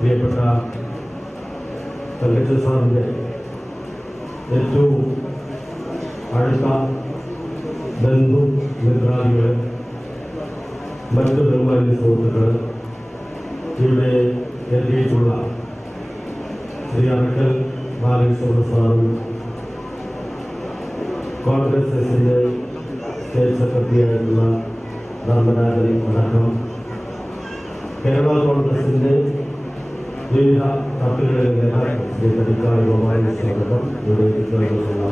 പ്രിയപ്പെട്ട തങ്കച്ചൻ സാറിൻ്റെ ഏറ്റവും അടുത്ത ബന്ധു മിത്രാദികൾ, മറ്റു ബഹുമാന്യ സുഹൃത്തുക്കൾ, ഇവിടെ എത്തിയിട്ടുള്ള ശ്രീ അറക്കൽ ബാലകൃഷ്ണ സാറും കോൺഗ്രസ് എസിൻ്റെ സ്റ്റേറ്റ് സെക്രട്ടറിയായിട്ടുള്ള ധർമ്മരാജൻ അടക്കം കേരള കോൺഗ്രസിൻ്റെ വിവിധ കത്തുകളിലെ നേതാക്കൾ ശ്രീ തടിക്കാട് ഗോപാലകൃഷ്ണനടക്കം ഇവിടെ എത്തിയിട്ടുള്ള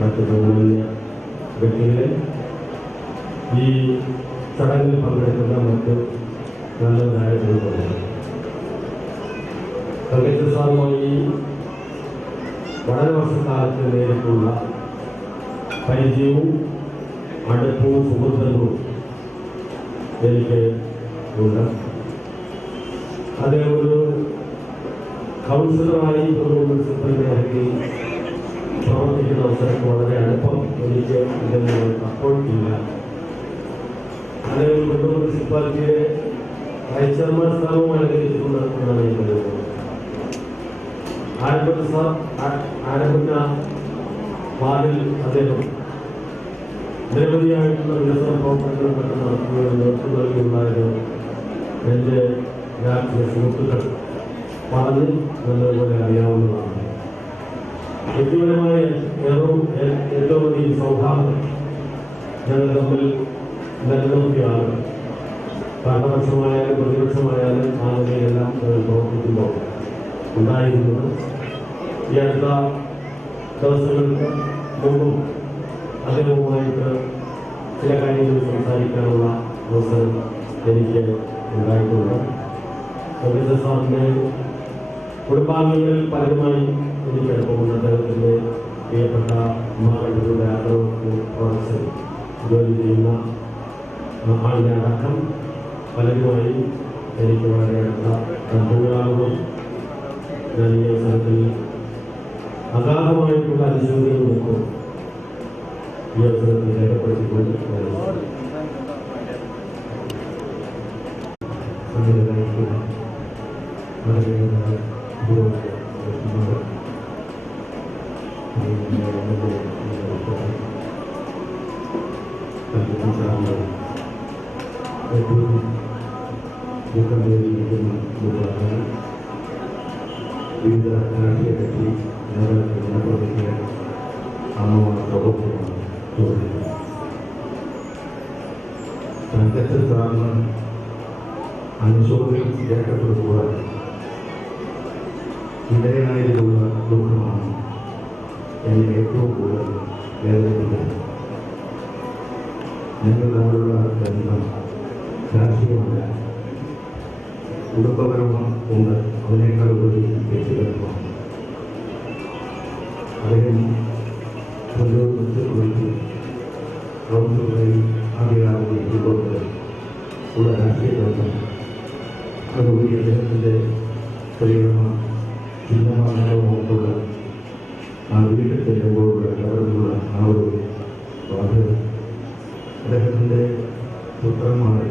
മറ്റു ബഹുമാന്യ വ്യക്തികളെ, ഈ ചടങ്ങിൽ പങ്കെടുക്കുന്ന മറ്റ് നല്ലവരായ ജനങ്ങളുണ്ട്. തങ്കച്ചൻ സാറുമായി വളരെ വർഷക്കാലത്ത് നേരിട്ടുള്ള പരിചയവും അടുപ്പവും സുഹൃത്തുക്കളും എനിക്ക് ഉണ്ട്. അദ്ദേഹം ഒരു കൗൺസിലറായി ഒരു മുനിസിപ്പൽ മേഖലയിൽ പ്രവർത്തിക്കുന്ന അവസരത്തിൽ വളരെ അടുപ്പം എനിക്ക് അദ്ദേഹം അപ്പോഴില്ല. അദ്ദേഹം കൊല്ലം മുനിസിപ്പാലിറ്റിയുടെ വൈസ് ചെയർമാൻ സ്ഥാനവും അലങ്കരിച്ചിട്ടുണ്ട് എന്നാണ് ഞാൻ കരുതുന്നത്. ആരംഭിച്ച വാർഡിൽ അദ്ദേഹം നിരവധിയായിട്ടുള്ള വികസന പ്രവർത്തനങ്ങൾ മറ്റും നടത്തുകയും നേതൃത്വം നൽകിയുണ്ടായത് എൻ്റെ രാഷ്ട്രീയ സുഹൃത്തുക്കൾ പറഞ്ഞ് നല്ലതുപോലെ അറിയാവുന്നതാണ്. വ്യക്തിപരമായ ഏറ്റവും അധികം സൗഹാർദ്ദം ഞങ്ങൾ തമ്മിൽ നിലനിർത്തിയാണ്. ഭരണപക്ഷമായാലും പ്രതിപക്ഷമായാലും ആ നിലയിലെല്ലാം പ്രവർത്തിക്കുമ്പോൾ ഉണ്ടായിരുന്നത്. ഈ അടുത്ത ദിവസങ്ങൾക്ക് മുമ്പും അദ്ദേഹവുമായിട്ട് ചില കാര്യങ്ങൾ സംസാരിക്കാനുള്ള അവസരം എനിക്ക് ഉണ്ടായിട്ടുണ്ട്. തങ്കച്ചൻ സാറിൻ്റെ കുടുംബാംഗങ്ങളിൽ പലരുമായി എനിക്ക് അടുപ്പമുണ്ട്. അദ്ദേഹത്തിൻ്റെ പ്രിയപ്പെട്ട മകളുടെ പ്രൊഡക്ഷൻ ജോലി ചെയ്യുന്ന ആളിനെ അടക്കം പലരുമായി എനിക്ക് വളരെ അടുത്ത ബന്ധുക്കളാകുന്നു. ഞാൻ ഈ അവസരത്തിൽ അഗാധമായിട്ടുള്ള അനുശോചനം നോക്കും ഈ അവസരത്തിൽ രേഖപ്പെടുത്തിക്കൊണ്ട് വിവിധ രാഷ്ട്രീയ കക്ഷി ജനപ്രതിനിധികൾ അമ്മമാർക്കൊപ്പം തങ്കച്ചൻ സാറിന് അനുശോചനം രേഖപ്പെടുത്തുക ഇടയായതിലുള്ള ദുഃഖമാണ് എന്നെ ഏറ്റവും കൂടുതൽ വേദനിപ്പിക്കുന്നത്. ഞങ്ങൾ തമ്മിലുള്ള ബന്ധം രാഷ്ട്രീയമല്ല, കുടുംബപരവും ഉണ്ട്. അതിനേക്കാൾ ഉപരി വ്യക്തിപരമാണ്. അദ്ദേഹം കുറിച്ച് കൗൺസിലറായി ആദ്യകാലത്ത് ഇതുകൊണ്ട് ഉള്ള രാഷ്ട്രീയ ബന്ധം അതുപരി അദ്ദേഹത്തിൻ്റെ പരിഗണന ചിഹ്നമാനവുമുള്ള ആ വീട്ടിൽ ചെല്ലുമ്പോഴുള്ള അവരിലുള്ള ആ ഒരു ബാധ്യത അദ്ദേഹത്തിൻ്റെ പുത്രന്മാർ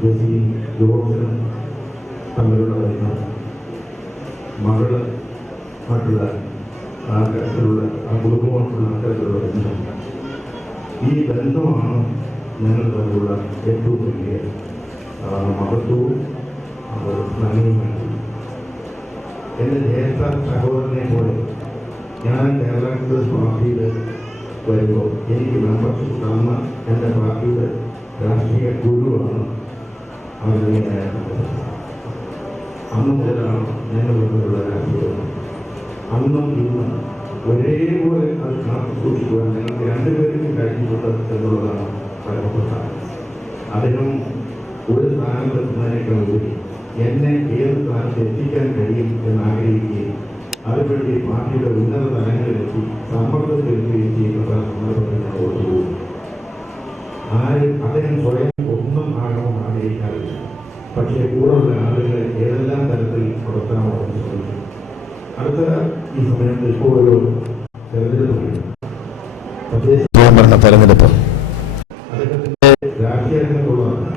ജസീം ജോർജനും തമ്മിലുള്ള ബന്ധം, മകള് മറ്റുള്ള ആ തരത്തിലുള്ള ആ കുടുംബമായിട്ടുള്ള അത്തരത്തിലുള്ള ബന്ധം, ഈ ബന്ധമാണ് ഞങ്ങൾ തമ്മിലുള്ള ഏറ്റവും വലിയ മഹത്വവും നന്ദിയുമാണ്. എൻ്റെ ജ്യേഷ്ഠ സഹോദരനെ പോലെ ഞാൻ കേരള കോൺഗ്രസ് പാർട്ടിയിൽ വരുമ്പോൾ എനിക്ക് മെമ്പർഷിപ്പ് തന്ന എൻ്റെ പാർട്ടിയുടെ രാഷ്ട്രീയ ഗുരുവാണ് ആദരണീയനായ അന്ന് മുതലാണ് ഞങ്ങൾ തമ്മിലുള്ള രാഷ്ട്രീയം. അന്നും ഇന്നും ഒരേപോലെ അത് കാത്തു സൂക്ഷിക്കുവാൻ ഞങ്ങൾക്ക് രണ്ടുപേർക്കും കഴിഞ്ഞിട്ടുണ്ട് എന്നുള്ളതാണ് പരമപ്രധാനം. അദ്ദേഹം ഒരു സ്ഥാനത്തെത്തുന്നതിനേക്കാൾ ഉപരി എന്നെ ഏത് സ്ഥാനത്ത് എത്തിക്കാൻ കഴിയും എന്നാഗ്രഹിക്കുകയും അതുവഴി പാർട്ടിയുടെ ഉന്നത തലങ്ങളിലെത്തി സമ്മർദ്ദം ചെലുത്തുകയും ചെയ്യുന്ന സന്ദർഭത്തിൽ ഞാൻ ഓർത്തുപോകും. അദ്ദേഹം സ്വയം ഒന്നും ആകണമെന്ന് ആഗ്രഹിക്കാറില്ല. പക്ഷേ കൂടെയുള്ള ആളുകളെ ഏതെല്ലാം തരത്തിൽ കൊടുക്കാമോ എന്ന് ശ്രമിക്കും. അടുത്ത ഈ സമയത്ത് ഇപ്പോൾ ഒരു തെരഞ്ഞെടുപ്പ് അദ്ദേഹത്തിന്റെ രാഷ്ട്രീയ രംഗത്തുള്ളതാണ്.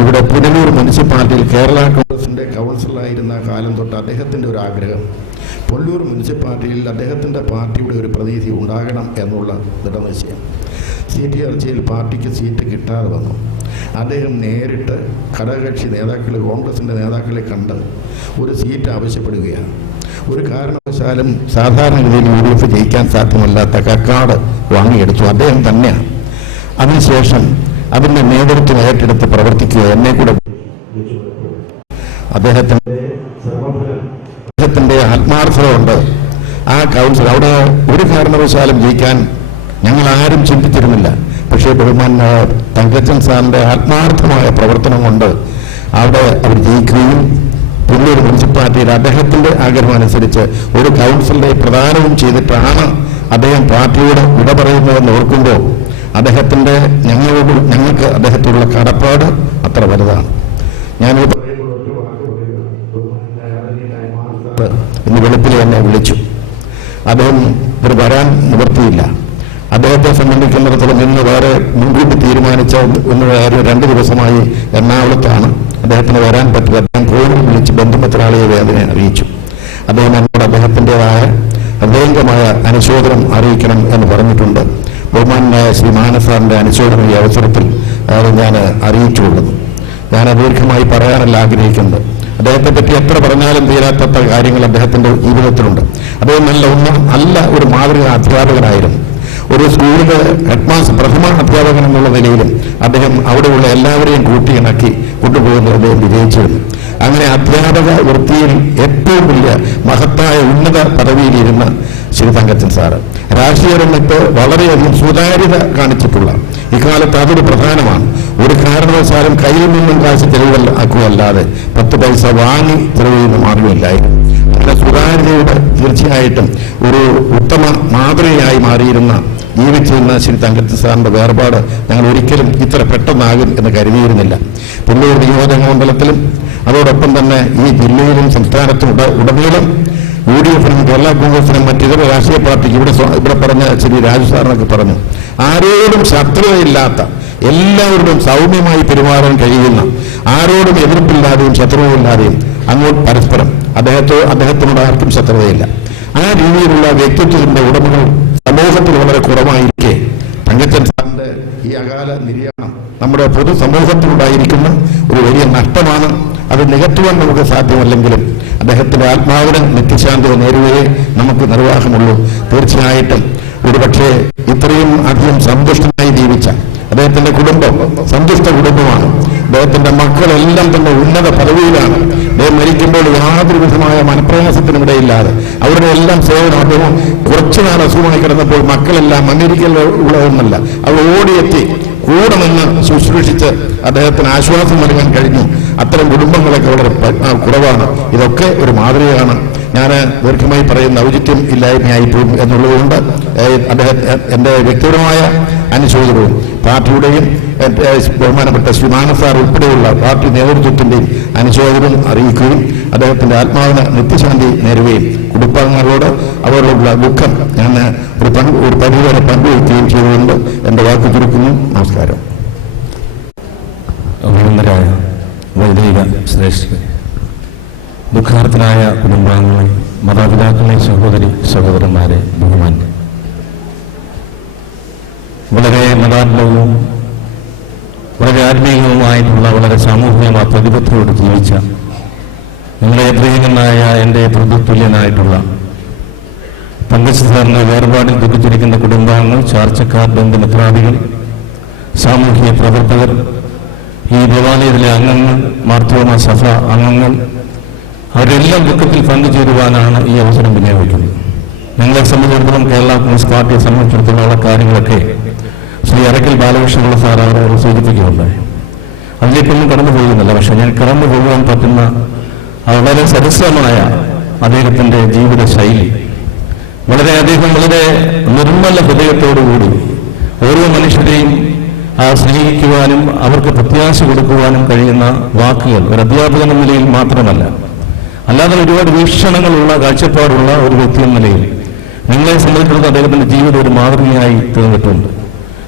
ഇവിടെ പുനലൂർ മുനിസിപ്പാലിറ്റിയിൽ കേരള കോൺഗ്രസിൻ്റെ കൗൺസിലറായിരുന്ന കാലം തൊട്ട് അദ്ദേഹത്തിൻ്റെ ഒരു ആഗ്രഹം പുനലൂർ മുനിസിപ്പാലിറ്റിയിൽ അദ്ദേഹത്തിൻ്റെ പാർട്ടിയുടെ ഒരു പ്രതിനിധി ഉണ്ടാകണം എന്നുള്ള ദൃഢനിശ്ചയം. സീറ്റ് ചർച്ചയിൽ പാർട്ടിക്ക് സീറ്റ് കിട്ടാതെ വന്നു. അദ്ദേഹം നേരിട്ട് ഘടകകക്ഷി നേതാക്കളെ, കോൺഗ്രസിൻ്റെ നേതാക്കളെ കണ്ട് ഒരു സീറ്റ് ആവശ്യപ്പെടുകയാണ്. ഒരു കാരണവശാലും സാധാരണഗതിയിൽ UDF ജയിക്കാൻ സാധ്യമല്ലാത്ത കക്കാട് വാങ്ങിയെടുത്തു അദ്ദേഹം തന്നെയാണ്. അതിനുശേഷം അതിൻ്റെ നേതൃത്വം ഏറ്റെടുത്ത് പ്രവർത്തിക്കുക എന്നെ കൂടെ അദ്ദേഹത്തിൻ്റെ ആത്മാർത്ഥതയുണ്ട്. ആ കൗൺസിൽ അവിടെ ഒരു കാരണവശാലും ജയിക്കാൻ ഞങ്ങൾ ആരും ചിന്തിച്ചിരുന്നില്ല. പക്ഷേ ബഹുമാനായ തങ്കച്ചൻ സാറിൻ്റെ ആത്മാർത്ഥമായ പ്രവർത്തനം കൊണ്ട് അവിടെ അവർ ജയിക്കുകയും പുനലൂർ മുനിസിപ്പാലിറ്റിയിൽ അദ്ദേഹത്തിൻ്റെ ആഗ്രഹമനുസരിച്ച് ഒരു കൗൺസിലിനെ പ്രദാനവും ചെയ്തിട്ടാണ് അദ്ദേഹം പാർട്ടിയോട് വിട പറയുന്നതെന്ന് ഓർക്കുമ്പോൾ ഞങ്ങൾക്ക് അദ്ദേഹത്തോടുള്ള കടപ്പാട് അത്ര വലുതാണ്. ഞാനിത് ഇന്ന് വെളുപ്പിൽ എന്നെ വിളിച്ചു. അദ്ദേഹം ഇവിടെ വരാൻ നിവൃത്തിയില്ല. അദ്ദേഹത്തെ സംബന്ധിക്കുന്നിടത്തോളം ഇന്ന് വേറെ മുൻകൂട്ടി തീരുമാനിച്ച 2 ദിവസമായി എറണാകുളത്താണ്. അദ്ദേഹത്തിന് വരാൻ പറ്റില്ല. അദ്ദേഹം ഫോണിൽ വിളിച്ച് ബന്ധുമിത്രാളിയെ വേദന അറിയിച്ചു. അദ്ദേഹം എന്നോട് അദ്ദേഹത്തിൻ്റെതായ ഹൃദയംഗമായ അനുശോചനം അറിയിക്കണം എന്ന് പറഞ്ഞിട്ടുണ്ട്. ബഹുമാനായ ശ്രീ മാനസാറിൻ്റെ അനുശോചനം ഈ അവസരത്തിൽ ഞാൻ അറിയിച്ചുകൊള്ളുന്നു. ഞാൻ ദീർഘമായി പറയാനല്ല ആഗ്രഹിക്കുന്നത്. അദ്ദേഹത്തെ പറ്റി എത്ര പറഞ്ഞാലും തീരാത്ത കാര്യങ്ങൾ അദ്ദേഹത്തിൻ്റെ ജീവിതത്തിലുണ്ട്. അദ്ദേഹം നല്ല ഒരു മാതൃക അധ്യാപകനായിരുന്നു. ഒരു സ്കൂളിലെ ഹെഡ്മാസ്റ്റർ, പ്രഥമ അധ്യാപകൻ എന്നുള്ള നിലയിലും അദ്ദേഹം അവിടെയുള്ള എല്ലാവരെയും കൂട്ടിയിണക്കി കൊണ്ടുപോകുന്നത് അദ്ദേഹം വിജയിച്ചിരുന്നു. അങ്ങനെ അധ്യാപക വൃത്തിയിൽ ഏറ്റവും വലിയ മഹത്തായ ഉന്നത പദവിയിലിരുന്ന ശ്രീ തങ്കച്ചൻ സാറ് രാഷ്ട്രീയ രംഗത്ത് വളരെയധികം സുതാര്യത കാണിച്ചിട്ടുള്ള ഇക്കാലത്ത് അതൊരു പ്രധാനമാണ്. ഒരു കാരണവശാലും കയ്യിൽ നിന്നും കാശ് ചെലവാക്കുകയല്ലാതെ 10 പൈസ വാങ്ങി ചെലവെയ്യുന്ന മാർഗമില്ലായിരുന്നു. അങ്ങനെ സുതാര്യതയുടെ തീർച്ചയായിട്ടും ഒരു ഉത്തമ മാതൃകയായി മാറിയിരുന്ന ജീവിച്ചിരുന്ന ശ്രീ തങ്കച്ചൻ സാറിൻ്റെ വേർപാട് ഞങ്ങൾ ഒരിക്കലും ഇത്ര പെട്ടെന്നാകും എന്ന് കരുതിയിരുന്നില്ല. പുനലൂർ നിയോജക മണ്ഡലത്തിലും അതോടൊപ്പം തന്നെ ഈ ജില്ലയിലും സംസ്ഥാനത്തും ഉടനീളം UDFനും കേരള കോൺഗ്രസിനും മറ്റിതര രാഷ്ട്രീയ പാർട്ടിക്ക് ഇവിടെ പറഞ്ഞ ശ്രീ രാജു സാറിനൊക്കെ പറഞ്ഞു, ആരോടും ശത്രുതയില്ലാത്ത, എല്ലാവരോടും സൗമ്യമായി പെരുമാറാൻ കഴിയുന്ന, ആരോടും എതിർപ്പില്ലാതെയും ശത്രുവില്ലാതെയും അങ്ങോട്ട് പരസ്പരം അദ്ദേഹത്തിനോട് ആർക്കും ശത്രുതയില്ല. ആ രീതിയിലുള്ള വ്യക്തിത്വത്തിന്റെ ഉടമകൾ സമൂഹത്തിൽ വളരെ കുറവായിരിക്കെ തങ്കച്ചൻ സാറിന്റെ ഈ അകാല നിര്യാണം നമ്മുടെ പൊതുസമൂഹത്തിലുണ്ടായിരിക്കുന്ന ഒരു വലിയ നഷ്ടമാണ്. അത് നികത്തുവാൻ നമുക്ക് സാധ്യമല്ലെങ്കിലും അദ്ദേഹത്തിന്റെ ആത്മാവിന് നിത്യശാന്തി നേരുകയെ നമുക്ക് നിർവാഹമുള്ളൂ. തീർച്ചയായിട്ടും ഒരുപക്ഷെ ഇത്രയും അധികം സന്തുഷ്ടമായി ജീവിച്ച അദ്ദേഹത്തിന്റെ കുടുംബം സന്തുഷ്ട കുടുംബമാണ്. അദ്ദേഹത്തിന്റെ മക്കളെല്ലാം തന്നെ ഉന്നത പദവിയിലാണ്. അദ്ദേഹം മരിക്കുമ്പോൾ യാതൊരു വിധമായ മനപ്രയാസത്തിനും ഇടയില്ലാതെ അവരുടെ എല്ലാം സേവനം. അദ്ദേഹം കുറച്ചുനാൾ അസുഖമായി കിടന്നപ്പോൾ മക്കളെല്ലാം അമേരിക്കയിലുള്ളതെന്നല്ല, അവർ ഓടിയെത്തി കൂടെ നിന്ന് ശുശ്രൂഷിച്ച് അദ്ദേഹത്തിന് ആശ്വാസം നൽകാൻ കഴിഞ്ഞു. അത്തരം കുടുംബങ്ങളൊക്കെ വളരെ കുറവാണ്. ഇതൊക്കെ ഒരു മാതൃകയാണ്. ഞാൻ ദീർഘമായി പറയുന്ന ഔചിത്യം ഇല്ലായ്മയായിപ്പോകും എന്നുള്ളതുകൊണ്ട് എൻ്റെ വ്യക്തിപരമായ അനുശോചനവും പാർട്ടിയുടെയും ബഹുമാനപ്പെട്ട ശ്രീ മാനസാർ ഉൾപ്പെടെയുള്ള പാർട്ടി നേതൃത്വത്തിൻ്റെയും അനുശോചനം അറിയിക്കുകയും അദ്ദേഹത്തിൻ്റെ ആത്മാവിന് നിത്യശാന്തി നേരുകയും കുടുംബാംഗങ്ങളോട് അവരോടുള്ള ദുഃഖം ഞാൻ ഒരു പരിധിവരെ പങ്കുവയ്ക്കുകയും ചെയ്തുകൊണ്ട് എൻ്റെ വാക്ക് ചുരുക്കുന്നു. നമസ്കാരം. അഭിനന്ദരായ വൈദിക ശ്രേഷ്ഠരെ, ദുഃഖാർത്തനായ കുടുംബാംഗങ്ങളെ, മാതാപിതാക്കളെ, സഹോദരന്മാരെ, ബഹുമാന്യരെ, വളരെ മതാത്മകവും വളരെ ആത്മീയവുമായിട്ടുള്ള വളരെ സാമൂഹിക പ്രതിബദ്ധതയോട് ജീവിച്ച നിങ്ങളുടെ പ്രിയങ്കനായ എൻ്റെ പ്രതിതുല്യനായിട്ടുള്ള തങ്കച്ചൻ സാറിന്റെ വേർപാടിൽ ദുഃഖിച്ചിരിക്കുന്ന കുടുംബാംഗങ്ങൾ, ചാർച്ചക്കാർ, ബന്ധുമിത്രാദികൾ, സാമൂഹ്യ പ്രവർത്തകർ, ഈ ദേവാലയത്തിലെ അംഗങ്ങൾ, മാർത്തോമാ സഭ അംഗങ്ങൾ, അവരെല്ലാം ദുഃഖത്തിൽ പങ്കുചേരുവാനാണ് ഈ അവസരം വിനിയോഗിക്കുന്നത്. ഞങ്ങളെ സംബന്ധിച്ചിടത്തോളം, കേരള കമ്മ്യൂണിസ്റ്റ് പാർട്ടിയെ സംബന്ധിച്ചിടത്തോളം ഉള്ള കാര്യങ്ങളൊക്കെ ശ്രീ അറക്കൽ ബാലകൃഷ്ണപിള്ള സാർ അവർ സൂചിപ്പിക്കുകയുണ്ടായി. അതിലേക്കൊന്നും കടന്നു പോകുന്നില്ല. പക്ഷെ ഞാൻ കടന്നു പോകുവാൻ പറ്റുന്ന വളരെ സരസമായ അദ്ദേഹത്തിൻ്റെ ജീവിത ശൈലി, അദ്ദേഹം വളരെ നിർമ്മല ഹൃദയത്തോടുകൂടി ഓരോ മനുഷ്യരെയും സ്നേഹിക്കുവാനും അവർക്ക് പ്രത്യാശ കൊടുക്കുവാനും കഴിയുന്ന വാക്കുകൾ ഒരു അധ്യാപകൻ എന്ന നിലയിൽ മാത്രമല്ല, അല്ലാതെ ഒരുപാട് വീക്ഷണങ്ങളുള്ള കാഴ്ചപ്പാടുള്ള ഒരു വ്യക്തി എന്ന നിലയിൽ നിങ്ങളെ സംബന്ധിച്ചിടത്തോളം അദ്ദേഹത്തിൻ്റെ ജീവിതം ഒരു മാതൃകയായി തീർന്നിട്ടുണ്ട്.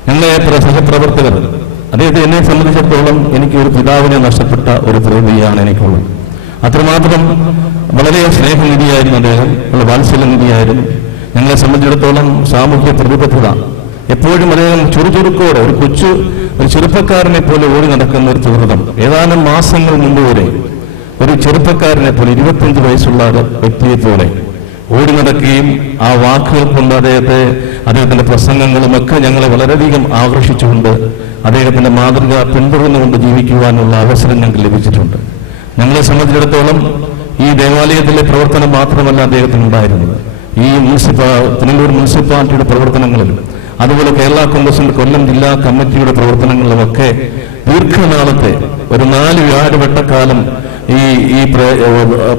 ഞങ്ങളെ സഹപ്രവർത്തകർ, അദ്ദേഹത്തെ എന്നെ സംബന്ധിച്ചിടത്തോളം എനിക്ക് ഒരു പിതാവിനെ നഷ്ടപ്പെട്ട ഒരു പ്രകൃതിയാണ് എനിക്കുള്ളത്. അത്രമാത്രം വളരെ സ്നേഹനിധിയായിരുന്നു അദ്ദേഹം, വളരെ വാത്സല്യനിധിയായിരുന്നു. ഞങ്ങളെ സംബന്ധിച്ചിടത്തോളം സാമൂഹ്യ പ്രതിബദ്ധത എപ്പോഴും അദ്ദേഹം ചുറുചുറുക്കോടെ ഒരു ചെറുപ്പക്കാരനെ പോലെ ഓടി നടക്കുന്ന ഒരു സുഹൃതം. ഏതാനും മാസങ്ങൾ മുമ്പ് വരെ ഒരു ചെറുപ്പക്കാരനെ പോലെ 25 വയസ്സുള്ള വ്യക്തിയെ പോലെ ഓടി നടക്കുകയും ആ വാക്കുകൾ കൊണ്ട് അദ്ദേഹത്തിന്റെ പ്രസംഗങ്ങളുമൊക്കെ ഞങ്ങളെ വളരെയധികം ആകർഷിച്ചുകൊണ്ട് അദ്ദേഹത്തിന്റെ മാതൃക പിന്തുടർന്നുകൊണ്ട് ജീവിക്കുവാനുള്ള അവസരം ഞങ്ങൾക്ക് ലഭിച്ചിട്ടുണ്ട്. ഞങ്ങളെ സംബന്ധിച്ചിടത്തോളം ഈ ദേവാലയത്തിലെ പ്രവർത്തനം മാത്രമല്ല അദ്ദേഹത്തിനുണ്ടായിരുന്നത്, ഈ തിരുവനന്തപുരം മുനിസിപ്പാലിറ്റിയുടെ പ്രവർത്തനങ്ങളിലും അതുപോലെ കേരള കോൺഗ്രസിന്റെ കൊല്ലം ജില്ലാ കമ്മിറ്റിയുടെ പ്രവർത്തനങ്ങളിലുമൊക്കെ ദീർഘനാളത്തെ ഒരു 4 വ്യാഴവട്ടക്കാലം ഈ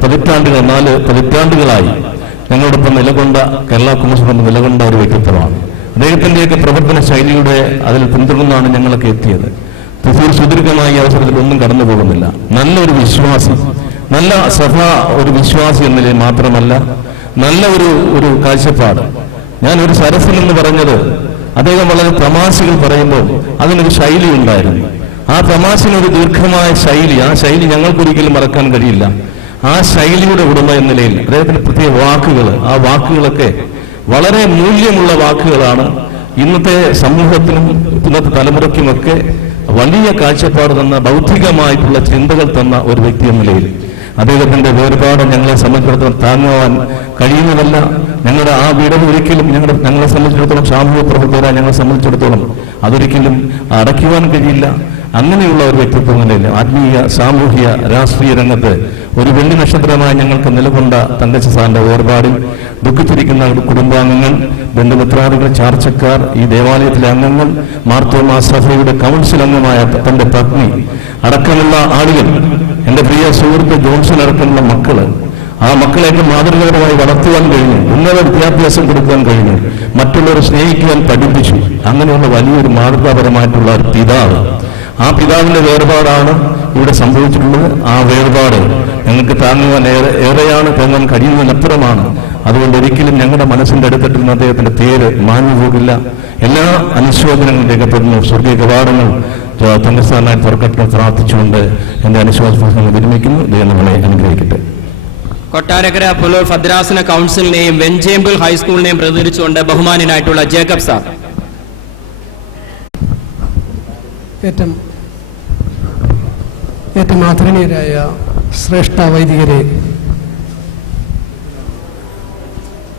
പതിറ്റാണ്ടുകൾ 4 പതിറ്റാണ്ടുകളായി ഞങ്ങളോടൊപ്പം നിലകൊണ്ട കേരള കോൺഗ്രസിനൊപ്പം നിലകൊണ്ട ഒരു വ്യക്തിത്വമാണ്. അദ്ദേഹത്തിന്റെയൊക്കെ പ്രവർത്തന ശൈലിയുടെ അതിൽ പിന്തുടർന്നാണ് ഞങ്ങളൊക്കെ എത്തിയത്. സുദീർഘമായ അവസരത്തിൽ ഒന്നും കടന്നു പോകുന്നില്ല. നല്ലൊരു വിശ്വാസി, നല്ല സഭ ഒരു വിശ്വാസി എന്ന നിലയിൽ മാത്രമല്ല, നല്ല ഒരു കാഴ്ചപ്പാട്. ഞാൻ ഒരു സരസൻ എന്ന് പറഞ്ഞത് അദ്ദേഹം വളരെ തമാശകൾ പറയുമ്പോൾ അതിനൊരു ശൈലി ഉണ്ടായിരുന്നു. ആ തമാശനൊരു ദീർഘമായ ശൈലി, ആ ശൈലി ഞങ്ങൾക്കൊരിക്കലും മറക്കാൻ കഴിയില്ല. ആ ശൈലിയുടെ ഉടമ എന്ന നിലയിൽ അദ്ദേഹത്തിന്റെ പ്രത്യേക വാക്കുകൾ, ആ വാക്കുകളൊക്കെ വളരെ മൂല്യമുള്ള വാക്കുകളാണ്. ഇന്നത്തെ സമൂഹത്തിനും ഇന്നത്തെ തലമുറയ്ക്കുമൊക്കെ വലിയ കാഴ്ചപ്പാട് തന്ന, ബൗദ്ധികമായിട്ടുള്ള ചിന്തകൾ തന്ന ഒരു വ്യക്തി എന്ന നിലയിൽ അദ്ദേഹത്തിന്റെ വേർപാട് ഞങ്ങളെ സംബന്ധിച്ചിടത്തോളം താങ്ങുവാൻ കഴിയുന്നതല്ല. ഞങ്ങളുടെ ആ വിടവ് ഒരിക്കലും ഞങ്ങളെ സംബന്ധിച്ചിടത്തോളം, സാമൂഹ്യ പ്രവർത്തകരായ ഞങ്ങളെ സംബന്ധിച്ചിടത്തോളം അതൊരിക്കലും അടയ്ക്കുവാൻ കഴിയില്ല. അങ്ങനെയുള്ള ഒരു വ്യക്തിത്വം നിലയിൽ ആത്മീയ, സാമൂഹ്യ, രാഷ്ട്രീയ രംഗത്ത് ഒരു വെള്ളി നക്ഷത്രമായി ഞങ്ങൾക്ക് നിലകൊണ്ട തങ്കച്ച സാറിന്റെ വേർപാടിൽ ദുഃഖിച്ചിരിക്കുന്ന കുടുംബാംഗങ്ങൾ, ബന്ധുമിത്രാദികൾ, ചാർച്ചക്കാർ, ഈ ദേവാലയത്തിലെ അംഗങ്ങൾ, മാർത്തോമാ സഭയുടെ കൗൺസിൽ അംഗമായ തന്റെ പത്നി അടക്കമുള്ള ആളുകൾ, എന്റെ പ്രിയ സുഹൃത്ത് ജോൺസൺ അടക്കമുള്ള മക്കള്, ആ മക്കളെയൊക്കെ മാതൃകപരമായി വളർത്തുവാൻ കഴിഞ്ഞു, ഉന്നത വിദ്യാഭ്യാസം കൊടുക്കാൻ കഴിഞ്ഞു, മറ്റുള്ളവരെ സ്നേഹിക്കുവാൻ പഠിപ്പിച്ചു. അങ്ങനെയുള്ള വലിയൊരു മാതൃകാപരമായിട്ടുള്ള ഒരു പിതാവ്, ആ പിതാവിന്റെ വേർപാടാണ് ഇവിടെ സംഭവിച്ചിട്ടുള്ളത്. ആ വേർപാട് ഞങ്ങൾക്ക് താങ്ങുവാൻ ഏറെയാണ്, താങ്ങാൻ കഴിയുന്നതിനപ്പുറമാണ്. അതുകൊണ്ട് ഒരിക്കലും ഞങ്ങളുടെ മനസ്സിന്റെ അടുത്തിട്ട് നിന്ന് അദ്ദേഹത്തിന്റെ പേര് മാഞ്ഞു പോകില്ല. എല്ലാ അനുശോചനങ്ങളും രേഖപ്പെടുന്നു. സ്വർഗീയ കവാടങ്ങൾ തങ്കസ്ഥാനായി തുറക്കട്ടെ പ്രാർത്ഥിച്ചുകൊണ്ട് എന്റെ അനുശോചനം വിരമിക്കുന്നു. ദൈവം നമ്മളെ അനുഗ്രഹിക്കട്ടെ. കൊട്ടാരക്കര പുലൂർ ഭദ്രാസന കൗൺസിലിനെയും വെഞ്ചേമ്പിൾ ഹൈസ്കൂളിനെയും പ്രതിനിധിച്ചുകൊണ്ട് ബഹുമാന്യനായിട്ടുള്ള ജേക്കബ് സാർ. ഏറ്റവും ആദരണീയരായ ശ്രേഷ്ഠ വൈദികരെ,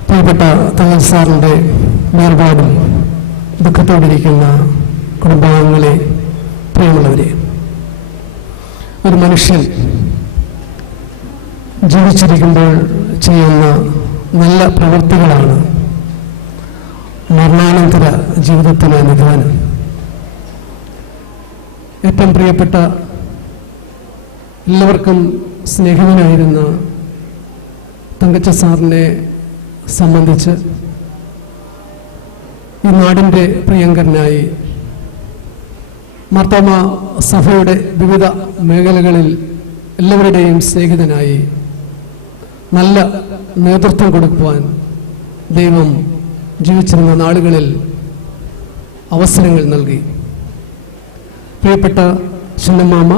പ്രിയപ്പെട്ട തങ്കച്ച സാറിൻ്റെ വേർപാടും ദുഃഖത്തോടിരിക്കുന്ന കുടുംബാംഗങ്ങളെ, പ്രിയമുള്ളവരെ, ഒരു മനുഷ്യൻ ജീവിച്ചിരിക്കുമ്പോൾ ചെയ്യുന്ന നല്ല പ്രവൃത്തികളാണ് മരണാനന്തര ജീവിതത്തിന് നിധാനം. ഏറ്റവും പ്രിയപ്പെട്ട, എല്ലാവർക്കും സ്നേഹിതനായിരുന്ന തങ്കച്ച സാറിനെ സംബന്ധിച്ച് ഈ നാടിൻ്റെ പ്രിയങ്കരനായി, മാർത്തോമാ സഭയുടെ വിവിധ മേഖലകളിൽ എല്ലാവരുടെയും സ്നേഹിതനായി നല്ല നേതൃത്വം കൊടുക്കുവാൻ ദൈവം ജീവിച്ചിരുന്ന നാളുകളിൽ അവസരങ്ങൾ നൽകി. പ്രിയപ്പെട്ട ചിന്നമാമ,